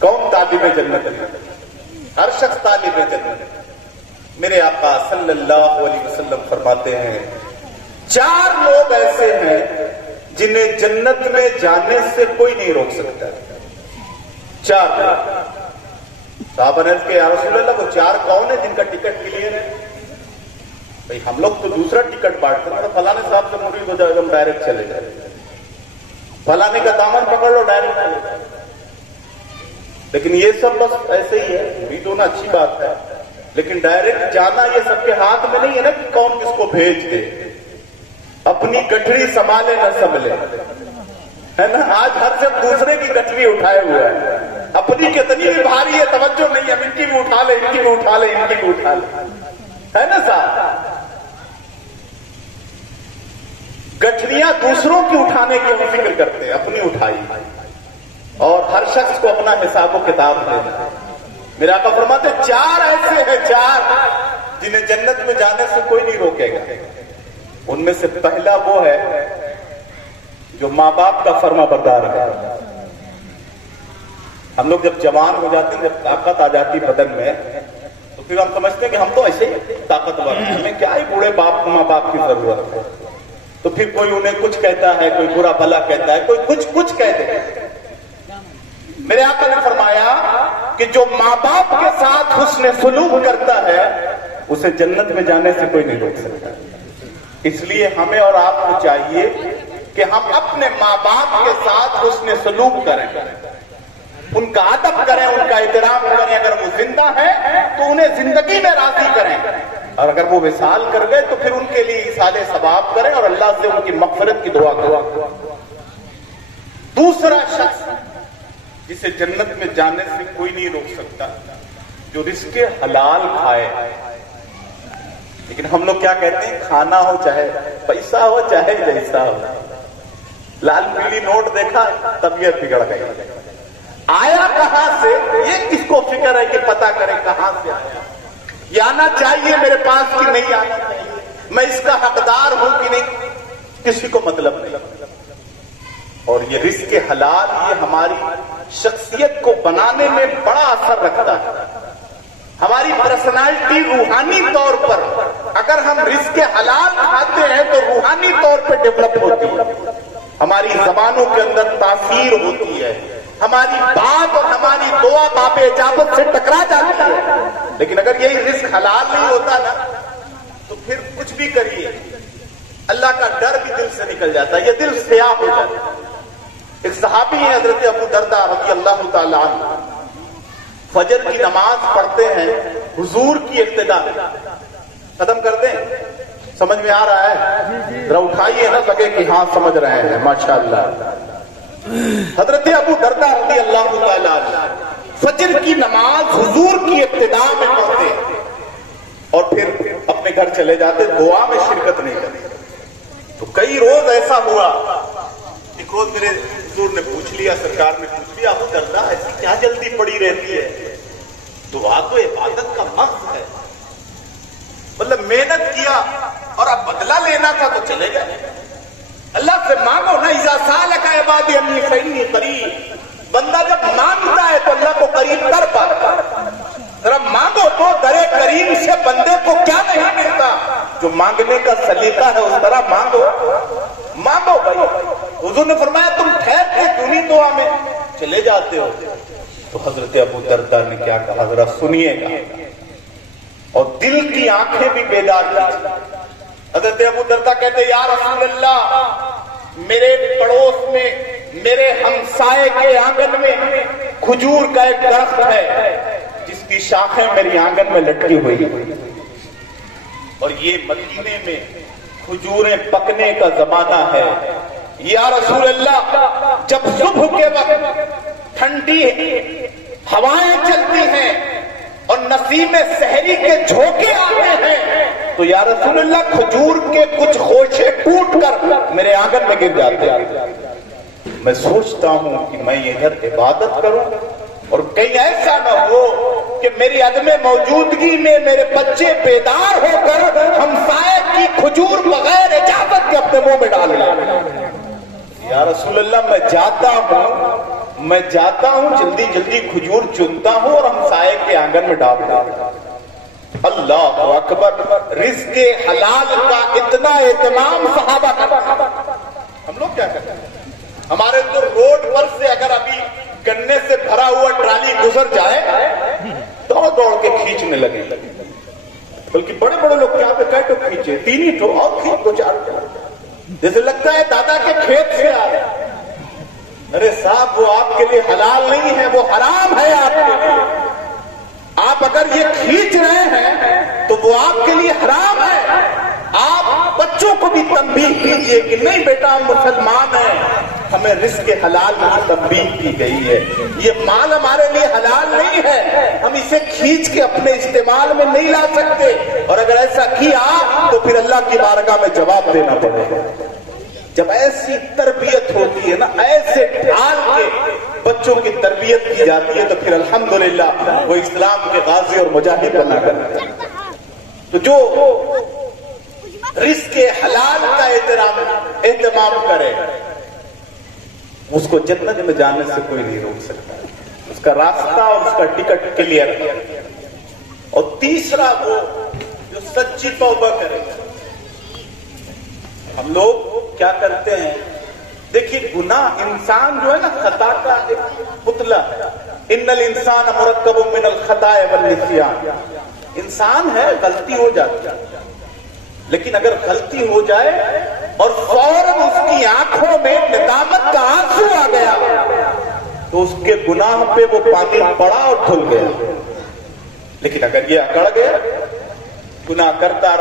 کون طالب جنت ہے؟ ہر شخص طالب جنت ہے. میرے آقا صلی اللہ علیہ وسلم فرماتے ہیں 4 لوگ ایسے ہیں جنہیں جنت میں جانے سے کوئی نہیں روک سکتا. 4 لوگ. صحابہ نے کہا یا رسول اللہ وہ 4 کون ہیں جن کا ٹکٹ کلیئر ہے؟ بھئی ہم لوگ تو دوسرا ٹکٹ بانٹتے ہیں، فلانے صاحب سے مرید ہو جائے ہم ڈائریکٹ چلے جائیں، فلانے کا دامن پکڑ لو ڈائریکٹ چلے جائیں. لیکن یہ سب بس ایسے ہی ہے. مرید ہونا اچھی بات ہے لیکن ڈائریکٹ جانا یہ سب کے ہاتھ میں نہیں ہے نا کہ کون کس کو بھیج دے. اپنی گٹھڑی سنبھالے نہ سنبھلے، ہے نا. آج ہر جب دوسرے کی گٹھڑی اٹھائے ہوا ہے، اپنی کتنی بھی بھاری ہے توجہ نہیں. اب ان کی بھی اٹھا لے، ان کی بھی اٹھا لے، ان کی بھی اٹھا لے، ہے نا صاحب. گٹھڑیاں دوسروں کی اٹھانے کی ہم فکر کرتے ہیں، اپنی اٹھائی. اور ہر شخص کو اپنا حساب و کتاب دینا. میرے آقا فرماتے 4 ایسے ہیں، 4 جنہیں جنت میں جانے سے کوئی نہیں روکے گا. ان میں سے پہلا وہ ہے جو ماں باپ کا فرما بردار ہے. ہم لوگ جب جوان ہو جاتے ہیں، جب طاقت آ جاتی بدن میں، تو پھر ہم سمجھتے ہیں کہ ہم تو ایسے ہی طاقتور ہیں، ہمیں کیا ہی بوڑھے باپ ماں باپ کی ضرورت ہے. تو پھر کوئی انہیں کچھ کہتا ہے، کوئی برا بھلا کہتا ہے، کوئی کچھ کہہ دے. میرے آقا نے فرمایا کہ جو ماں باپ کے ساتھ حسن سلوک کرتا ہے اسے جنت میں جانے سے کوئی نہیں روک سکتا. اس لیے ہمیں اور آپ کو چاہیے کہ ہم اپنے ماں باپ کے ساتھ حسن سلوک کریں، ان کا ادب کریں، ان کا احترام کریں. اگر وہ زندہ ہیں تو انہیں زندگی میں راضی کریں، اور اگر وہ وصال کر گئے تو پھر ان کے لیے ایصال ثواب کریں اور اللہ سے ان کی مغفرت کی دعا کریں. دوسرا شخص جسے جنت میں جانے سے کوئی نہیں روک سکتا، جو رزق حلال کھائے. لیکن ہم لوگ کیا کہتے ہیں؟ کھانا ہو چاہے پیسہ ہو چاہے جیسا ہو. لال پیلی نوٹ دیکھا طبیعت بگڑ گئی. آیا کہاں سے یہ کس کو فکر ہے کہ پتا کرے کہاں سے آیا؟ یہ آنا چاہیے میرے پاس کہ نہیں آنا چاہیے؟ میں اس کا حقدار ہوں کہ نہیں؟ کسی کو مطلب نہیں. اور یہ رزق حلال یہ ہماری شخصیت کو بنانے میں بڑا اثر رکھتا ہے. ہماری پرسنالٹی روحانی طور پر اگر ہم رزق حلال کھاتے ہیں تو روحانی طور پہ ڈیولپ ہوتی ہے. ہماری زبانوں کے اندر تاثیر ہوتی ہے، ہماری بات اور ہماری دعا باب اجابت سے ٹکرا جاتی ہے. لیکن اگر یہی رزق حلال نہیں ہوتا نا تو پھر کچھ بھی کریے اللہ کا ڈر بھی دل سے نکل جاتا ہے، یہ دل سیاہ ہو جاتا ہے. ایک صحابی ہے حضرت ابو درداء رضی اللہ تعالی عنہ، فجر کی نماز پڑھتے ہیں حضور کی ابتدا میں. ختم کرتے ہیں. سمجھ میں آ رہا ہے؟ ذرا اٹھائیے نا، لگے کہ ہاں سمجھ رہے ہیں. ماشاءاللہ. حضرت ابو دردہ رضی اللہ تعالیٰ عنہ فجر کی نماز حضور کی ابتدا میں پڑھتے اور پھر اپنے گھر چلے جاتے، دعا میں شرکت نہیں کرتے۔ تو کئی روز ایسا ہوا، ایک روز میرے حضور نے پوچھ لیا، سرکار نے پوچھ لیا، ابو دردہ ایسی کیا جلدی پڑی رہتی ہے؟ دعا تو عبادت کا مقصد ہے، مطلب محنت کیا اور اب بدلہ لینا تھا تو چلے گئے۔ اللہ سے مانگو نا، اذا سالک عبادی انی فانی قریب، بندہ جب مانگتا ہے تو اللہ کو قریب کر پاتا ہے۔ ذرا مانگو تو درے کریم سے بندے کو کیا نہیں ملتا؟ جو مانگنے کا سلیقہ ہے اس طرح مانگو، مانگو بھائی۔ حضور نے فرمایا تم ٹھہرتے کیوں نہیں دعا میں، چلے جاتے ہو؟ تو حضرت ابو دردہ نے کیا کہا ذرا سنیے گا، اور دل کی آنکھیں بھی بیدار کی۔ حضرت ابو دردہ کہتے یا رسول اللہ، میرے پڑوس میں میرے ہمسائے کے آنگن میں کھجور کا ایک درخت ہے جس کی شاخیں میری آنگن میں لٹکی ہوئی، اور یہ مدینے میں کھجوریں پکنے کا زمانہ ہے۔ یا رسول اللہ، جب صبح کے وقت ٹھنڈی ہوائیں چلتی ہیں اور نسیم سحری کے جھونکے آتے ہیں تو یا رسول اللہ کھجور کے کچھ خوشے ٹوٹ کر میرے آنگن میں گر جاتے ہیں۔ میں سوچتا ہوں کہ میں ادھر عبادت کروں اور کہیں ایسا نہ ہو کہ میری عدم موجودگی میں میرے بچے بیدار ہو کر ہمسائے کی کھجور بغیر اجازت کے اپنے منہ میں ڈال لیں۔ یا رسول اللہ، میں جاتا ہوں جلدی جلدی کھجور چنتا ہوں اور ہمسائے کے آنگن میں ڈالتا ہوں۔ اللہ اکبر، رزق حلال کا اتنا اہتمام صحابہ کا۔ ہم لوگ کیا کرتے ہیں؟ ہمارے تو روڈ پر سے اگر ابھی گنے سے بھرا ہوا ٹرالی گزر جائے دوڑ دوڑ کے کھینچنے لگے، بلکہ بڑے بڑے لوگ کیا تو کھینچے، 3 ہی تو اور کھینچ دو 4، جیسے لگتا ہے دادا کے کھیت سے آ رہے۔ ارے صاحب، وہ آپ کے لیے حلال نہیں ہے، وہ حرام ہے آپ کے لیے۔ آپ اگر یہ کھینچ رہے ہیں تو وہ آپ کے لیے حرام ہے۔ آپ بچوں کو بھی تنبیہ کیجئے کہ نہیں بیٹا، ہم مسلمان ہیں، ہمیں رزق حلال میں تنبیہ کی گئی ہے، یہ مال ہمارے لیے حلال نہیں ہے، ہم اسے کھینچ کے اپنے استعمال میں نہیں لا سکتے، اور اگر ایسا کیا تو پھر اللہ کی بارگاہ میں جواب دینا پڑے گا۔ جب ایسی تربیت ہوتی ہے نا، ایسے ڈھال کے بچوں کی تربیت کی جاتی ہے تو پھر الحمدللہ وہ اسلام کے غازی اور مجاہد بنا کرتے ہیں۔ تو جو رزق حلال کا اہتمام کرے اس کو جنت میں جانے سے کوئی نہیں روک سکتا، اس کا راستہ اور اس کا ٹکٹ کلیئر ہے۔ اور تیسرا وہ جو سچی توبہ کرے۔ ہم لوگ کیا کرتے ہیں؟ دیکھیے گناہ، انسان جو ہے نا خطا کا ایک پتلا ہے۔ ان الانسان مرکب من الخطاء والنسیان، انسان ہے، غلطی ہو جاتی ہے، لیکن اگر غلطی ہو جائے اور فوراً اس کی آنکھوں میں ندامت کا آنسو آ گیا تو اس کے گناہ پہ وہ پانی پڑا اور دھل گیا۔ لیکن اگر یہ اکڑ گیا، گناہ کرتا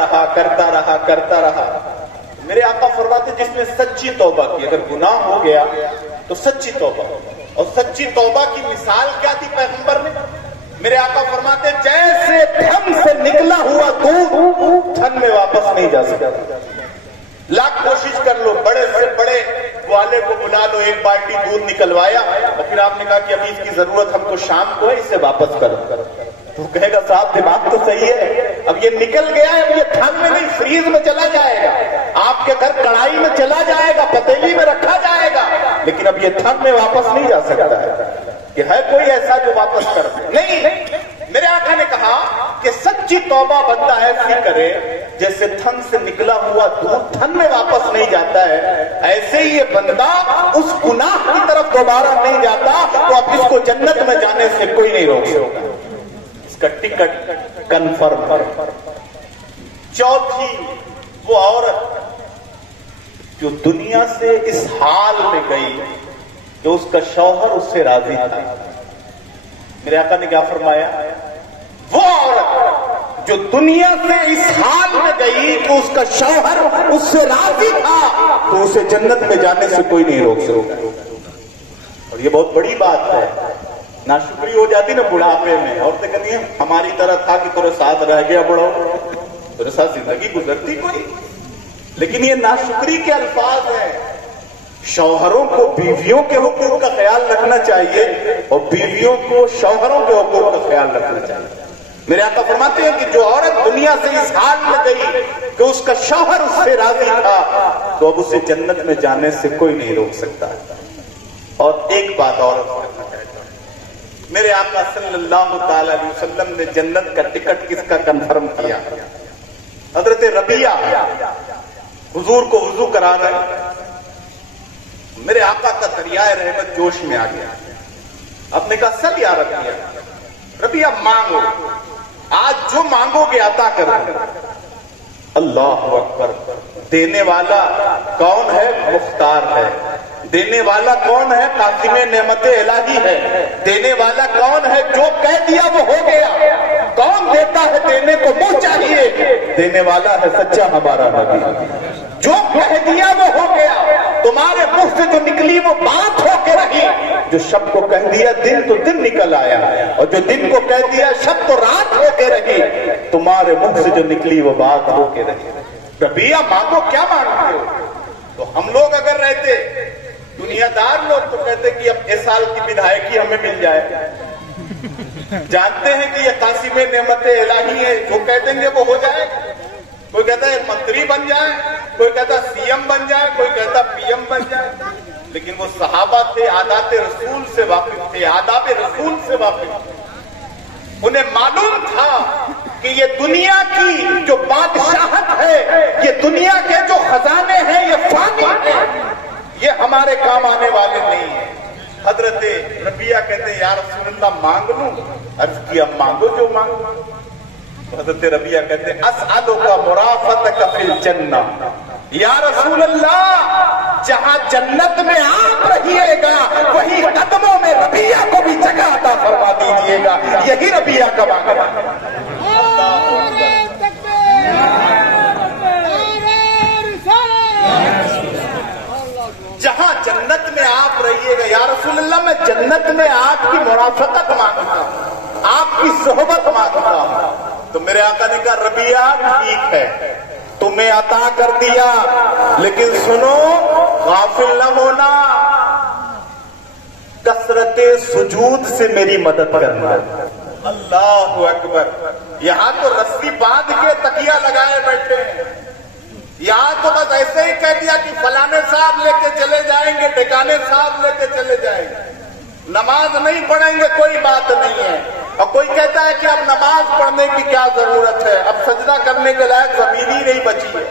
رہا، میرے آقا فرماتے جس نے سچی توبہ کی، اگر گناہ ہو گیا تو سچی توبہ، اور سچی توبہ کی مثال کیا تھی پیغمبر نے؟ میرے آقا فرماتے جیسے تھن سے نکلا ہوا دودھ تھن میں واپس نہیں جا سکتا۔ لاکھ کوشش کر لو، بڑے سے بڑے والے کو بلا لو، ایک بالٹی دودھ نکلوایا اور پھر آپ نے کہا کہ ابھی اس کی ضرورت ہم کو شام کو ہے، اسے واپس کرو، تو کہے گا صاحب دماغ تو صحیح ہے، اب یہ نکل گیا ہے، اب یہ تھن میں نہیں فریز میں چلا جائے گا، آپ کے گھر کڑھائی میں چلا جائے گا، پتیلی میں رکھا جائے گا، لیکن اب یہ تھن میں واپس نہیں جا سکتا ہے۔ کہ ہے کوئی ایسا جو واپس کر دے؟ نہیں۔ میرے آقا نے کہا کہ سچی توبہ بندہ ایسی کرے جیسے تھن سے نکلا ہوا دودھ تھن میں واپس نہیں جاتا ہے، ایسے ہی یہ بندہ اس گناہ کی طرف دوبارہ نہیں جاتا تو اب اس کو جنت میں جانے سے کوئی نہیں روک سکتا، اس کا ٹکٹ کنفرم ہے۔ چوتھی وہ عورت جو دنیا سے اس حال میں گئی کہ اس کا شوہر اس سے راضی تھا، میرے آقا نے کیا فرمایا؟ وہ عورت جو دنیا سے اس حال میں گئی کہ اس کا شوہر اس سے راضی تھا تو اسے جنت میں جانے سے کوئی نہیں روک سکتا۔ اور یہ بہت بڑی بات ہے. ناشکری ہو جاتی نا بڑھاپے میں، عورتیں کہتی ہیں ہماری طرح تھا کہ تیرے ساتھ رہ گیا بڑھو، تیرے ساتھ زندگی گزرتی کوئی. لیکن یہ ناشکری کے الفاظ ہیں. شوہروں کو بیویوں کے حقوق کا خیال رکھنا چاہیے اور بیویوں کو شوہروں کے حقوق کا خیال رکھنا چاہیے. میرے آقا فرماتے ہیں کہ جو عورت دنیا سے اس حال میں گئی کہ اس کا شوہر اس سے راضی تھا تو اب اسے جنت میں جانے سے کوئی نہیں روک سکتا. اور ایک بات اور کرنا چاہتا ہوں، میرے آقا صلی اللہ تعالی علیہ وسلم نے جنت کا ٹکٹ کس کا کنفرم کیا؟ حضرت ربیہ حضور کو وضو کرا رہے، میرے آقا کا دریائے رحمت جوش میں آ گیا. آپ نے کہا سل یا ربیہ مانگو، آج جو مانگو گے عطا کر دیں. اللہ اکبر. دینے والا کون ہے؟ مختار ہے. دینے والا کون ہے؟ قاسم نعمت الہی ہے. دینے والا کون ہے؟ جو کہہ دیا وہ ہو گیا. کون دیتا ہے؟ دینے کو منہ چاہیے. دینے والا ہے سچا ہمارا نبی. جو کہہ دیا وہ ہو گیا. تمہارے منہ سے جو نکلی وہ بات ہو کے رہی. جو شب کو کہہ دیا دن تو دن نکل آیا، اور جو دن کو کہہ دیا شب تو رات ہو کے رہی. تمہارے منہ سے جو نکلی وہ بات ہو کے رہی. ربیہ مانگو، کیا مانگتے ہو؟ تو ہم لوگ اگر رہتے دنیا دار لوگ تو کہتے کہ اب اس سال کی بدھائیکی ہمیں مل جائے. جانتے ہیں کہ یہ قاسم نعمت الہی ہے، جو کہہ دیں گے وہ ہو جائے. کوئی کہتا ہے منتری بن جائے، کوئی کہتا سی ایم بن جائے، کوئی کہتا پی ایم بن جائے. لیکن وہ صحابہ تھے، عادات رسول سے واقف تھے، آداب رسول سے واقف تھے. انہیں معلوم تھا کہ یہ دنیا کی جو بادشاہت ہے، یہ دنیا کے جو خزانے ہیں یہ فانی ہیں، یہ ہمارے کام آنے والے نہیں ہیں. حضرت ربیہ کہتے ہیں یا رسول اللہ مانگ لوں؟ عرض کیا مانگو جو مانگو. حضرت ربیہ کہتے ہیں اسألک مرافقتک فی الجنہ. یا رسول اللہ جہاں جنت میں آپ رہیے گا وہی قدموں میں ربیہ کو بھی جگہ عطا فرما دیجیے گا. یہی ربیہ کا مانگنا ہے. جہاں جنت میں آپ رہیے گا. یا رسول اللہ میں جنت میں آپ کی مرافقت مانگتا ہوں، آپ کی صحبت مانگتا ہوں. تو میرے آقا نے کہا ربیہ ٹھیک ہے تمہیں عطا کر دیا، لیکن سنو غافل نہ ہونا، کثرت سجود سے میری مدد کرنا. اللہ اکبر. یہاں تو رسی باندھ کے تکیہ لگائے بیٹھے ہیں، یہاں تو بس ایسے ہی کہہ دیا کہ فلانے صاحب لے کے چلے جائیں گے، ٹھکانے صاحب لے کے چلے جائیں گے. نماز نہیں پڑھیں گے کوئی بات نہیں ہے. اور کوئی کہتا ہے کہ اب نماز پڑھنے کی کیا ضرورت ہے، اب سجدہ کرنے کے لائق زمین ہی نہیں بچی ہے.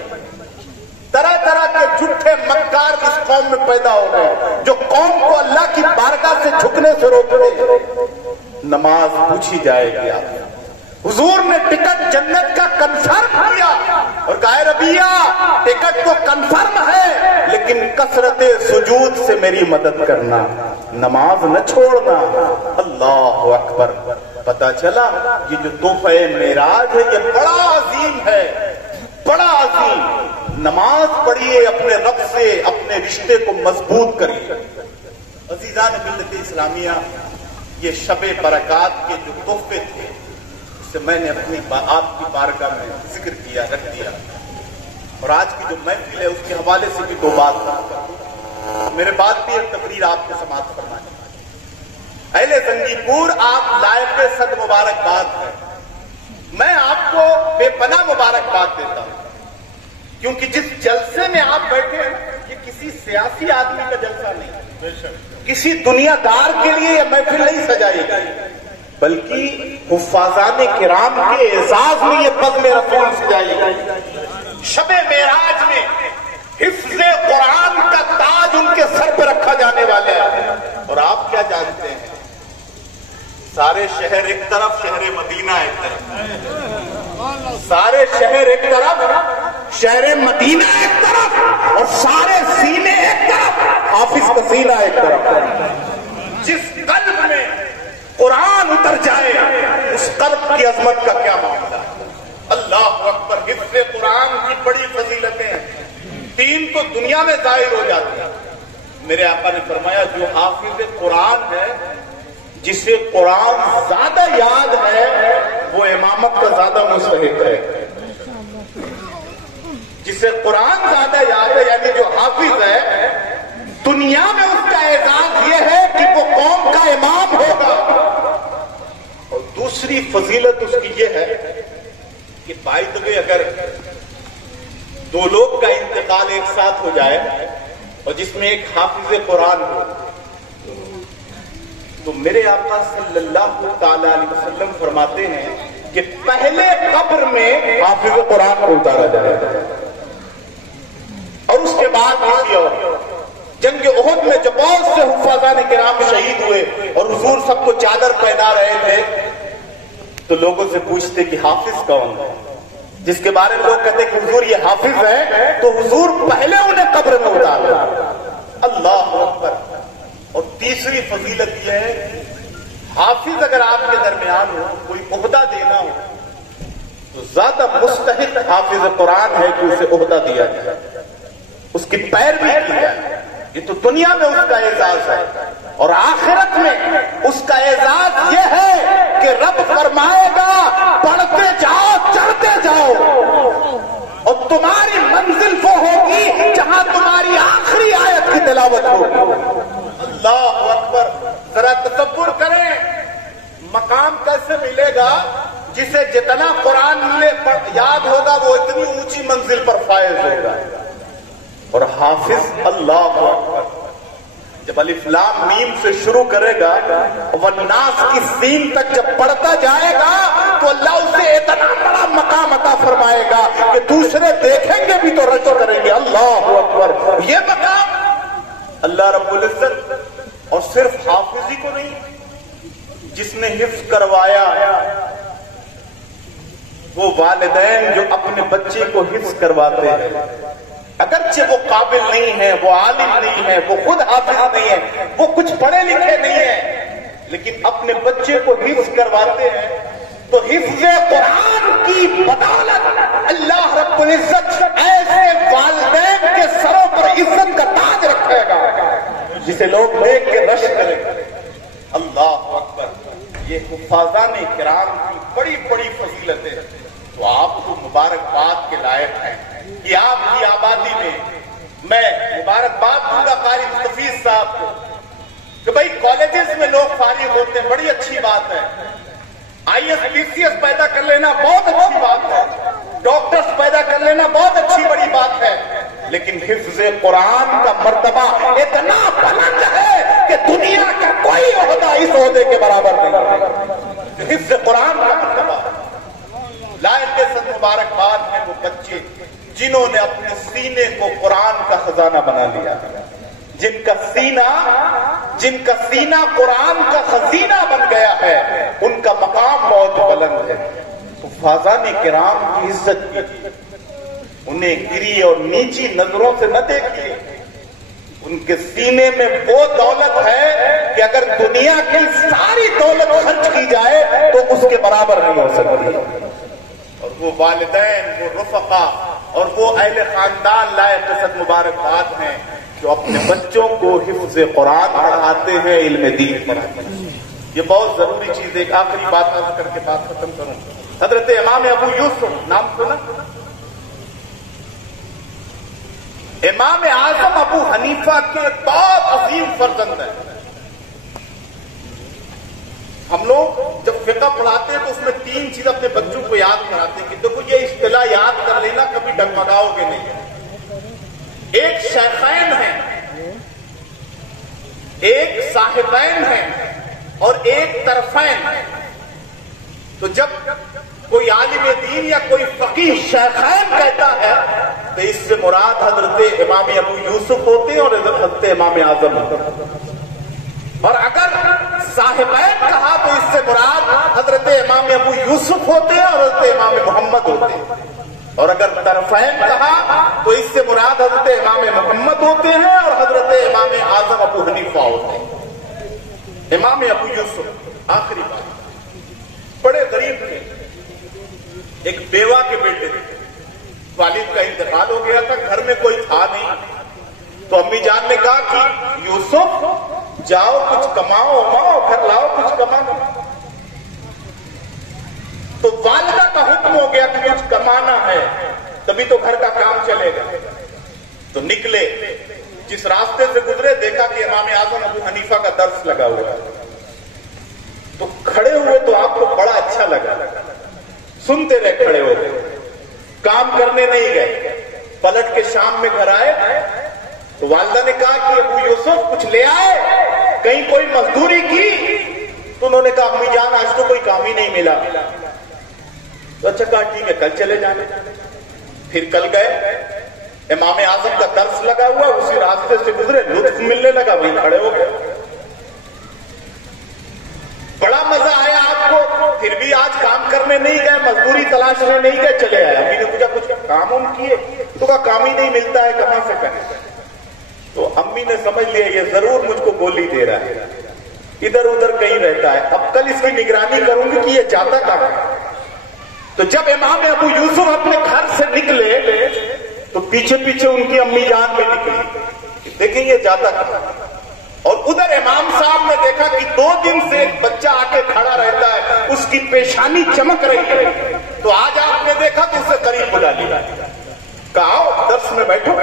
طرح طرح کے جھوٹے مکار اس قوم میں پیدا ہو گئے جو قوم کو اللہ کی بارگاہ سے جھکنے سے روک رہے. نماز پوچھی جائے گی. حضور نے ٹکٹ جنت کا کنفرم کیا اور کہا ربیہ ٹکٹ تو کنفرم ہے لیکن کثرت سجود سے میری مدد کرنا، نماز نہ چھوڑنا. اللہ اکبر. پتا چلا یہ جو تحفہ معراج ہے یہ بڑا عظیم ہے، بڑا عظیم. نماز پڑھیے، اپنے رب سے اپنے رشتے کو مضبوط کریے. عزیزان ملت اسلامیہ، یہ شب برکات کے جو تحفے تھے سے میں نے اپنی آپ کی بارگاہ میں ذکر کیا، رکھ دیا. اور آج کی جو محفل ہے اس کے حوالے سے بھی دو بات کروں. میرے بعد بھی ایک تقریر آپ کو سماعت فرمانی. اہل زنگی پور آپ لائق صد مبارکباد ہے. میں آپ کو بے پناہ مبارکباد دیتا ہوں کیونکہ جس جلسے میں آپ بیٹھے ہیں یہ کسی سیاسی آدمی کا جلسہ نہیں، کسی دنیا دار کے لیے یہ محفل نہیں سجائی گئی، بلکہ حفاظان کرام کے اعزاز میں یہ فضل رسول سجائی گئی. شب معراج میں حفظ قرآن کا تاج ان کے سر پہ رکھا جانے والا ہے. اور آپ کیا جانتے ہیں، سارے شہر ایک طرف، شہر مدینہ ایک طرف، سارے شہر ایک طرف، شہر مدینہ ایک طرف، اور سارے سینے ایک طرف، حافظ کا سینہ ایک طرف. جس قلب میں قرآن اتر جائے اس قلب کی عظمت کا کیا معاملہ. اللہ اکبر. حفظ قرآن کی بڑی فضیلتیں ہیں، تین تو دنیا میں ظاہر ہو جاتی ہیں. میرے آقا نے فرمایا جو حافظ قرآن ہے، جسے قرآن زیادہ یاد ہے، وہ امامت کا زیادہ مستحق ہے۔ جسے قرآن زیادہ یاد ہے یعنی جو حافظ ہے، دنیا میں اس کا اعزاز یہ ہے کہ وہ قوم کا امام ہوگا۔ اور دوسری فضیلت اس کی یہ ہے کہ بائی دا وے اگر دو لوگ کا انتقال ایک ساتھ ہو جائے اور جس میں ایک حافظ قرآن ہو، تو میرے آقا صلی اللہ تعالی علیہ وسلم فرماتے ہیں کہ پہلے قبر میں حافظ قرآن کو اتارا جائے گا، اور اس کے بعد کسی اور۔ جنگ احد میں جب بہت سے حفاظان کرام شہید ہوئے اور حضور سب کو چادر پہنا رہے تھے، تو لوگوں سے پوچھتے کہ حافظ کون ہے؟ جس کے بارے میں لوگ کہتے کہ حضور یہ حافظ ہے، تو حضور پہلے انہیں قبر میں اتارا۔ اللہ اکبر۔ اور تیسری فضیلت یہ ہے، حافظ اگر آپ کے درمیان ہو، کوئی عہدہ دینا ہو، تو زیادہ مستحق حافظ قرآن ہے کہ اسے عہدہ دیا جائے، اس کی پیروی کی جائے۔ یہ تو دنیا میں اس کا اعزاز ہے، اور آخرت میں اس کا اعزاز یہ ہے کہ رب فرمائے گا پڑھتے جاؤ، چڑھتے جاؤ، اور تمہاری منزل وہ ہوگی جہاں تمہاری آخری آیت کی تلاوت ہوگی۔ اللہ اکبر۔ ذرا تصور کریں مقام کیسے ملے گا جسے جتنا قرآن یاد ہوگا وہ اتنی اونچی منزل پر فائز ہوگا۔ اور حافظ اللہ اکبر جب الف لام میم سے شروع کرے گا والناس کی سین تک جب پڑھتا جائے گا تو اللہ اسے اتنا بڑا مقام عطا فرمائے گا کہ دوسرے دیکھیں گے بھی تو رش کریں گے۔ اللہ اکبر۔ یہ مقام اللہ رب العزت، اور صرف حافظ ہی کو نہیں، جس نے حفظ کروایا، وہ والدین جو اپنے بچے کو حفظ کرواتے ہیں، اگرچہ وہ قابل نہیں ہے، وہ عالم نہیں ہے، وہ خود حافظ نہیں ہے، وہ کچھ پڑھے لکھے نہیں ہیں، لیکن اپنے بچے کو حفظ کرواتے ہیں، تو حفظ قرآن کی بدولت اللہ رب العزت ایسے والدین کے سروں پر عزت کا تاج رکھے گا جسے لوگ دیکھ کے رش کریں گے۔ اللہ اکبر۔ یہ حفاظان کرام کی بڑی بڑی فضیلتیں، تو آپ کو مبارکباد کے لائق ہیں کہ آپ کی آبادی میں مبارکباد دوں گا قاری مستفیض صاحب کو کہ بھائی کالجز میں لوگ فارغ ہوتے ہیں، بڑی اچھی بات ہے۔ IAS پیدا کر لینا بہت اچھی بات ہے، ڈاکٹرز پیدا کر لینا بہت اچھی بڑی بات ہے، لیکن حفظ قرآن کا مرتبہ اتنا بلند ہے کہ دنیا کا کوئی عہدہ اس عہدے کے برابر نہیں۔ حفظ قرآن کا مرتبہ لائق سب مبارکباد ہے وہ بچے جنہوں نے اپنے سینے کو قرآن کا خزانہ بنا لیا، جن کا سینہ قرآن کا خزینہ بن گیا ہے، ان کا مقام بہت بلند ہے۔ حفاظان کرام کی عزت کیجیے، انہیں گری اور نیچی نظروں سے نہ دیکھیے۔ ان کے سینے میں وہ دولت ہے کہ اگر دنیا کی ساری دولت خرچ کی جائے تو اس کے برابر نہیں ہو سکتی۔ اور وہ والدین، وہ رفقا اور وہ اہل خاندان لائق قسط مبارکباد ہیں جو اپنے بچوں کو حفظ قرآن پڑھاتے ہیں، علم دین پڑھاتے ہیں۔ یہ بہت ضروری چیز ہے۔ ایک آخری بات عرض کر کے بات ختم کروں۔ حضرت امام ابو یوسف نام سنا؟ امام اعظم ابو حنیفہ کے بہت عظیم فرزند ہیں۔ ہم لوگ جب فقہ پڑھاتے ہیں تو اس میں 3 چیز اپنے بچوں کو یاد کراتے ہیں کہ دیکھو یہ اصطلاح یاد کر لینا، کبھی ڈگمگاؤ گے نہیں۔ ایک شیخین ہیں، ایک صاحبین ہیں اور ایک طرفین ہیں۔ تو جب کوئی عالم دین یا کوئی فقیہ شیخین کہتا ہے تو اس سے مراد حضرت امام ابو یوسف ہوتے ہیں اور حضرت امام اعظم ہوتے ہیں، اور اگر صاحبین کہا تو اس سے مراد حضرت امام ابو یوسف ہوتے ہیں اور حضرت امام محمد ہوتے ہیں، اور اگر طرفین کہا تو اس سے مراد حضرت امام محمد ہوتے ہیں اور حضرت امام اعظم ابو حنیفہ ہوتے ہیں۔ امام ابو یوسف آخری بات، بڑے غریب تھے، ایک بیوہ کے بیٹے تھے، والد کا انتقال ہو گیا تھا، گھر میں کوئی تھا نہیں، تو امی جان نے کہا کہ یوسف جاؤ کچھ کماؤ گھر لاؤ کچھ کمانا. تو والدہ کا حکم ہو گیا کہ کچھ کمانا ہے تبھی تو گھر کا کام چلے گا. تو نکلے, جس راستے سے گزرے دیکھا کہ امام اعظم ابو حنیفہ کا درس لگا ہوا ہے. تو کھڑے ہوئے تو آپ کو بڑا اچھا لگا, سنتے رہے کھڑے ہو گئے, کام کرنے نہیں گئے. پلٹ کے شام میں گھر آئے تو والدہ نے کہا کہ ابو یوسف کچھ لے آئے, کہیں کوئی مزدوری کی؟ تو انہوں نے کہا امی جان آج تو کوئی کام ہی نہیں ملا. تو اچھا کہا ٹھیک ہے کل چلے جانے. پھر کل گئے, امام اعظم کا درس لگا ہوا, اسی راستے سے گزرے, لطف ملنے لگا, وہیں کھڑے ہو گئے. بڑا مزہ آیا آپ کو. پھر بھی آج کام کرنے نہیں گئے, مزدوری تلاشنے نہیں گئے, چلے آئے. امی نے پوچھا کچھ کام ہم کیے؟ تو کہا کام ہی نہیں ملتا ہے, کہاں سے کریں. تو امی نے سمجھ لیا یہ ضرور مجھ کو گولی دے رہا ہے, ادھر ادھر کہیں رہتا ہے, اب کل اس کی نگرانی کروں گی کہ یہ جاتا کہاں ہے. تو جب امام ابو یوسف اپنے گھر سے نکلے تو پیچھے پیچھے ان کی امی جان بھی نکلی, دیکھیں یہ جاتا کہاں. اور ادھر امام صاحب نے دیکھا کہ 2 دن سے ایک بچہ آ کے کھڑا رہتا ہے, اس کی پیشانی چمک رہی ہے. تو آج آپ نے دیکھا تو اسے قریب بلا لیا, کہا درس میں بیٹھو.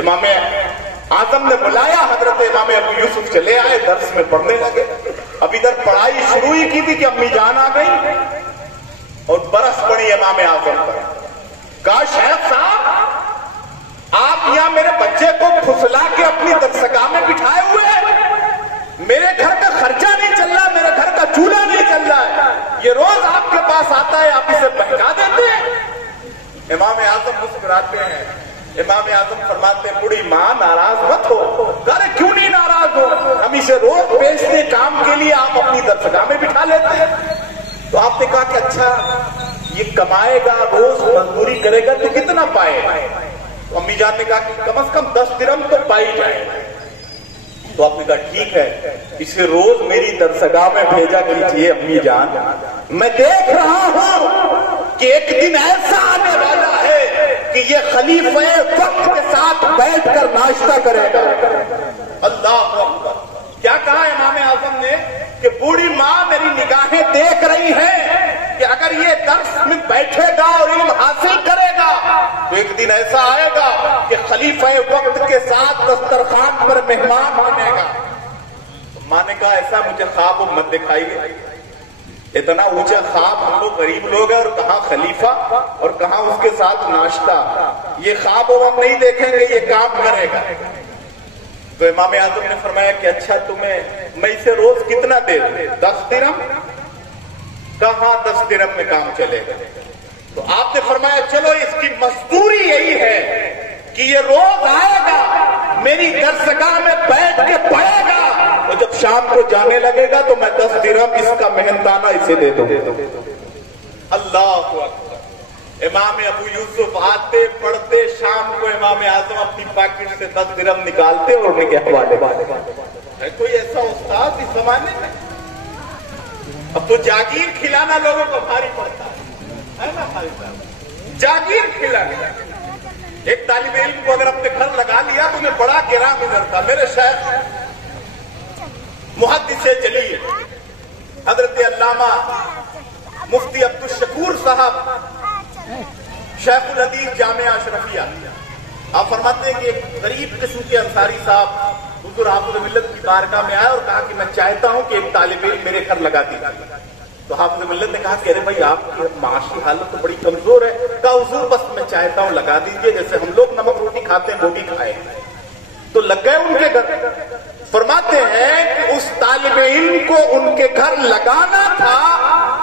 امام اعظم نے بلایا, حضرت امام ابو یوسف چلے آئے, درس میں پڑھنے لگے. اب ادھر پڑھائی شروع ہی کی تھی کہ امی جان آ گئی اور برس پڑی امام اعظم پر. کہا شیخ صاحب آپ یہاں میرے بچے کو پھسلا کے اپنی درسگاہ میں بٹھائے ہوئے ہیں, میرے گھر کا خرچہ نہیں چل رہا, میرے گھر کا چولہا نہیں چل رہا ہے, یہ روز آپ کے پاس آتا ہے, آپ اسے بہکا دیتے ہیں. امام اعظم مسکراتے ہیں. امام اعظم فرماتے ہیں بوڑھی ماں ناراض مت ہو. کہا کیوں نہیں ناراض ہو, ہم اسے روز بیچتے کام کے لیے, آپ اپنی درسگاہ میں بٹھا لیتے ہیں. تو آپ نے کہا کہ اچھا یہ کمائے گا, روز مزدوری کرے گا تو کتنا پائے گا؟ تو امی جان نے کہا کہ کم از کم 10 درہم تو پائی جائے. تو آپ نے کہا ٹھیک ہے, اسے روز میری درسگاہ میں بھیجا کیجیے امی جان, میں دیکھ رہا ہوں کہ ایک دن ایسا آنے والا ہے کہ یہ خلیفہ وقت کے ساتھ بیٹھ کر ناشتہ کرے گا. اللہ اکبر. کیا کہا امام اعظم نے کہ بوڑھی ماں میری نگاہیں دیکھ رہی ہیں کہ اگر یہ درس میں بیٹھے گا اور علم حاصل کرے گا تو ایک دن ایسا آئے گا کہ خلیفہ وقت کے ساتھ دسترخوان پر مہمان بنے گا. ماں نے کہا ایسا مجھے خواب مت دکھائیے, اتنا اونچا خواب, ہم لوگ غریب لوگ ہیں, اور کہاں خلیفہ اور کہاں اس کے ساتھ ناشتہ, یہ خواب ہم نہیں دیکھیں گے, یہ کام کرے گا. تو امام اعظم نے فرمایا کہ اچھا میں اسے روز کتنا دے دوں؟ 10 درہم. کہاں 10 درہم میں کام چلے گا؟ تو آپ نے فرمایا چلو اس کی مزدوری یہی ہے کہ یہ روز آئے گا, میری درسگاہ میں بیٹھ کے پڑھے گا, اور جب شام کو جانے لگے گا تو میں 10 درہم اس کا محنتانہ اسے دے دوں. اللہ اکبر. امام ابو یوسف آتے پڑھتے, شام کو امام اعظم اپنی پاکٹ سے 10 درہم نکالتے اور انہیں کے حوالے. کوئی ایسا استاد اس زمانے میں؟ اب تو جاگیر کھلانا لوگوں کو بھاری پڑتا ہے نا بھائی صاحب, جاگیر کھلانا. ایک طالب علم کو اگر اپنے گھر لگا لیا تو انہیں بڑا گراں گزرتا. میرے شیخ محدث جلیل حضرت علامہ مفتی عبدالشکور صاحب شیخ الحدیث جامعہ اشرفیہ, آپ فرماتے ہیں کہ ایک غریب قسم کے انصاری صاحب حضور حافظ ملت کی بارگاہ میں آئے اور کہا کہ میں چاہتا ہوں کہ ایک طالب علم میرے گھر لگا دیجیے. تو حافظ ملت نے کہا کہ ارے بھائی آپ کی معاشی حالت تو بڑی کمزور ہے. کہا حضور بس میں چاہتا ہوں لگا دیجیے, جیسے ہم لوگ نمک روٹی کھاتے ہیں وہ بھی کھائے. تو لگ گئے ان کے گھر. فرماتے ہیں کہ اس طالب علم کو ان کے گھر لگانا تھا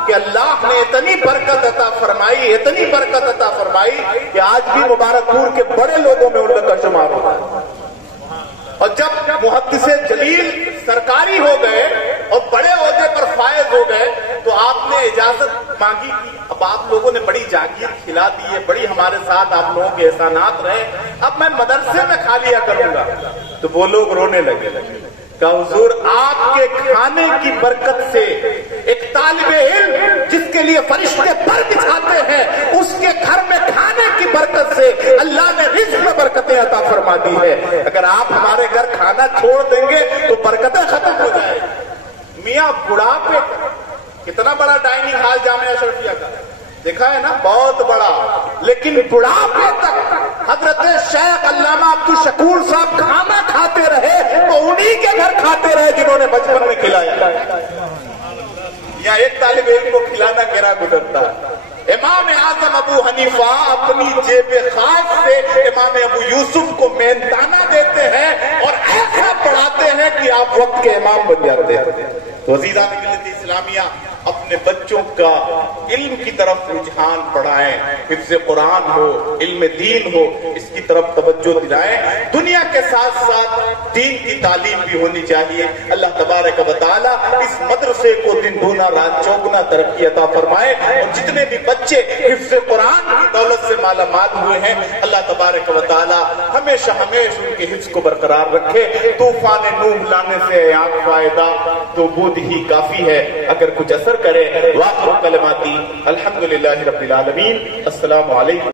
کہ اللہ نے اتنی برکت عطا فرمائی, اتنی برکت عطا فرمائی کہ آج بھی مبارک پور کے بڑے لوگوں میں ان کا شمار ہوتا ہے. اور جب محدث جلیل سرکاری ہو گئے اور بڑے عہدے پر فائز ہو گئے تو آپ نے اجازت مانگی کہ اب آپ لوگوں نے بڑی جاگیر کھلا دی ہے, بڑی ہمارے ساتھ آپ لوگوں کے احسانات رہے, اب میں مدرسے میں کھا لیا کروں گا. تو وہ لوگ رونے لگے. کہا حضور آپ کے کھانے کی برکت سے ایک طالب علم جس کے لیے فرشتے پر بچھاتے ہیں اس کے گھر میں کھانے کی برکت سے اللہ نے رزق میں برکتیں عطا فرمائی. فرما دی ہے، اگر آپ ہمارے گھر کھانا چھوڑ دیں گے تو برکتیں ختم ہو جائیں گی۔ میاں بڑھاپے کتنا بڑا ڈائننگ ہال جامعہ اشرفیہ کا دیکھا ہے نا، بہت بڑا، لیکن بڑھاپے تک حضرت شیخ علامہ عبدالشکور صاحب کھانا کھاتے رہے تو انہی کے گھر کھاتے رہے جنہوں نے بچپن میں کھلایا۔ یا ایک طالب علم کو کھلانا گرا گزرتا ہے۔ امام اعظم ابو حنیفہ اپنی جیب خاص سے امام ابو یوسف کو مہنتانہ دیتے ہیں اور ایسا پڑھاتے ہیں کہ آپ وقت کے امام بن جاتے ہیں۔ تو عزیزان ملت اسلامیہ، اپنے بچوں کا علم کی طرف رجحان بڑھائیں، حفظ قرآن ہو، علم دین ہو، اس کی طرف توجہ دلائیں۔ دنیا کے ساتھ ساتھ دین کی تعلیم بھی ہونی چاہیے۔ اللہ تبارک و تعالی اس مدرسے کو دن دونا رات چوگنا ترقی عطا فرمائے، اور جتنے بھی بچے حفظ قرآن کی دولت سے مالا مال ہوئے ہیں، اللہ تبارک و تعالی ہمیشہ ان کے حفظ کو برقرار رکھے۔ طوفان نوح لانے سے آنکھ فائدہ تو بود ہی کافی ہے، اگر کچھ اثر کرے۔ واخر کلماتی الحمدللہ رب العالمین۔ السلام علیکم۔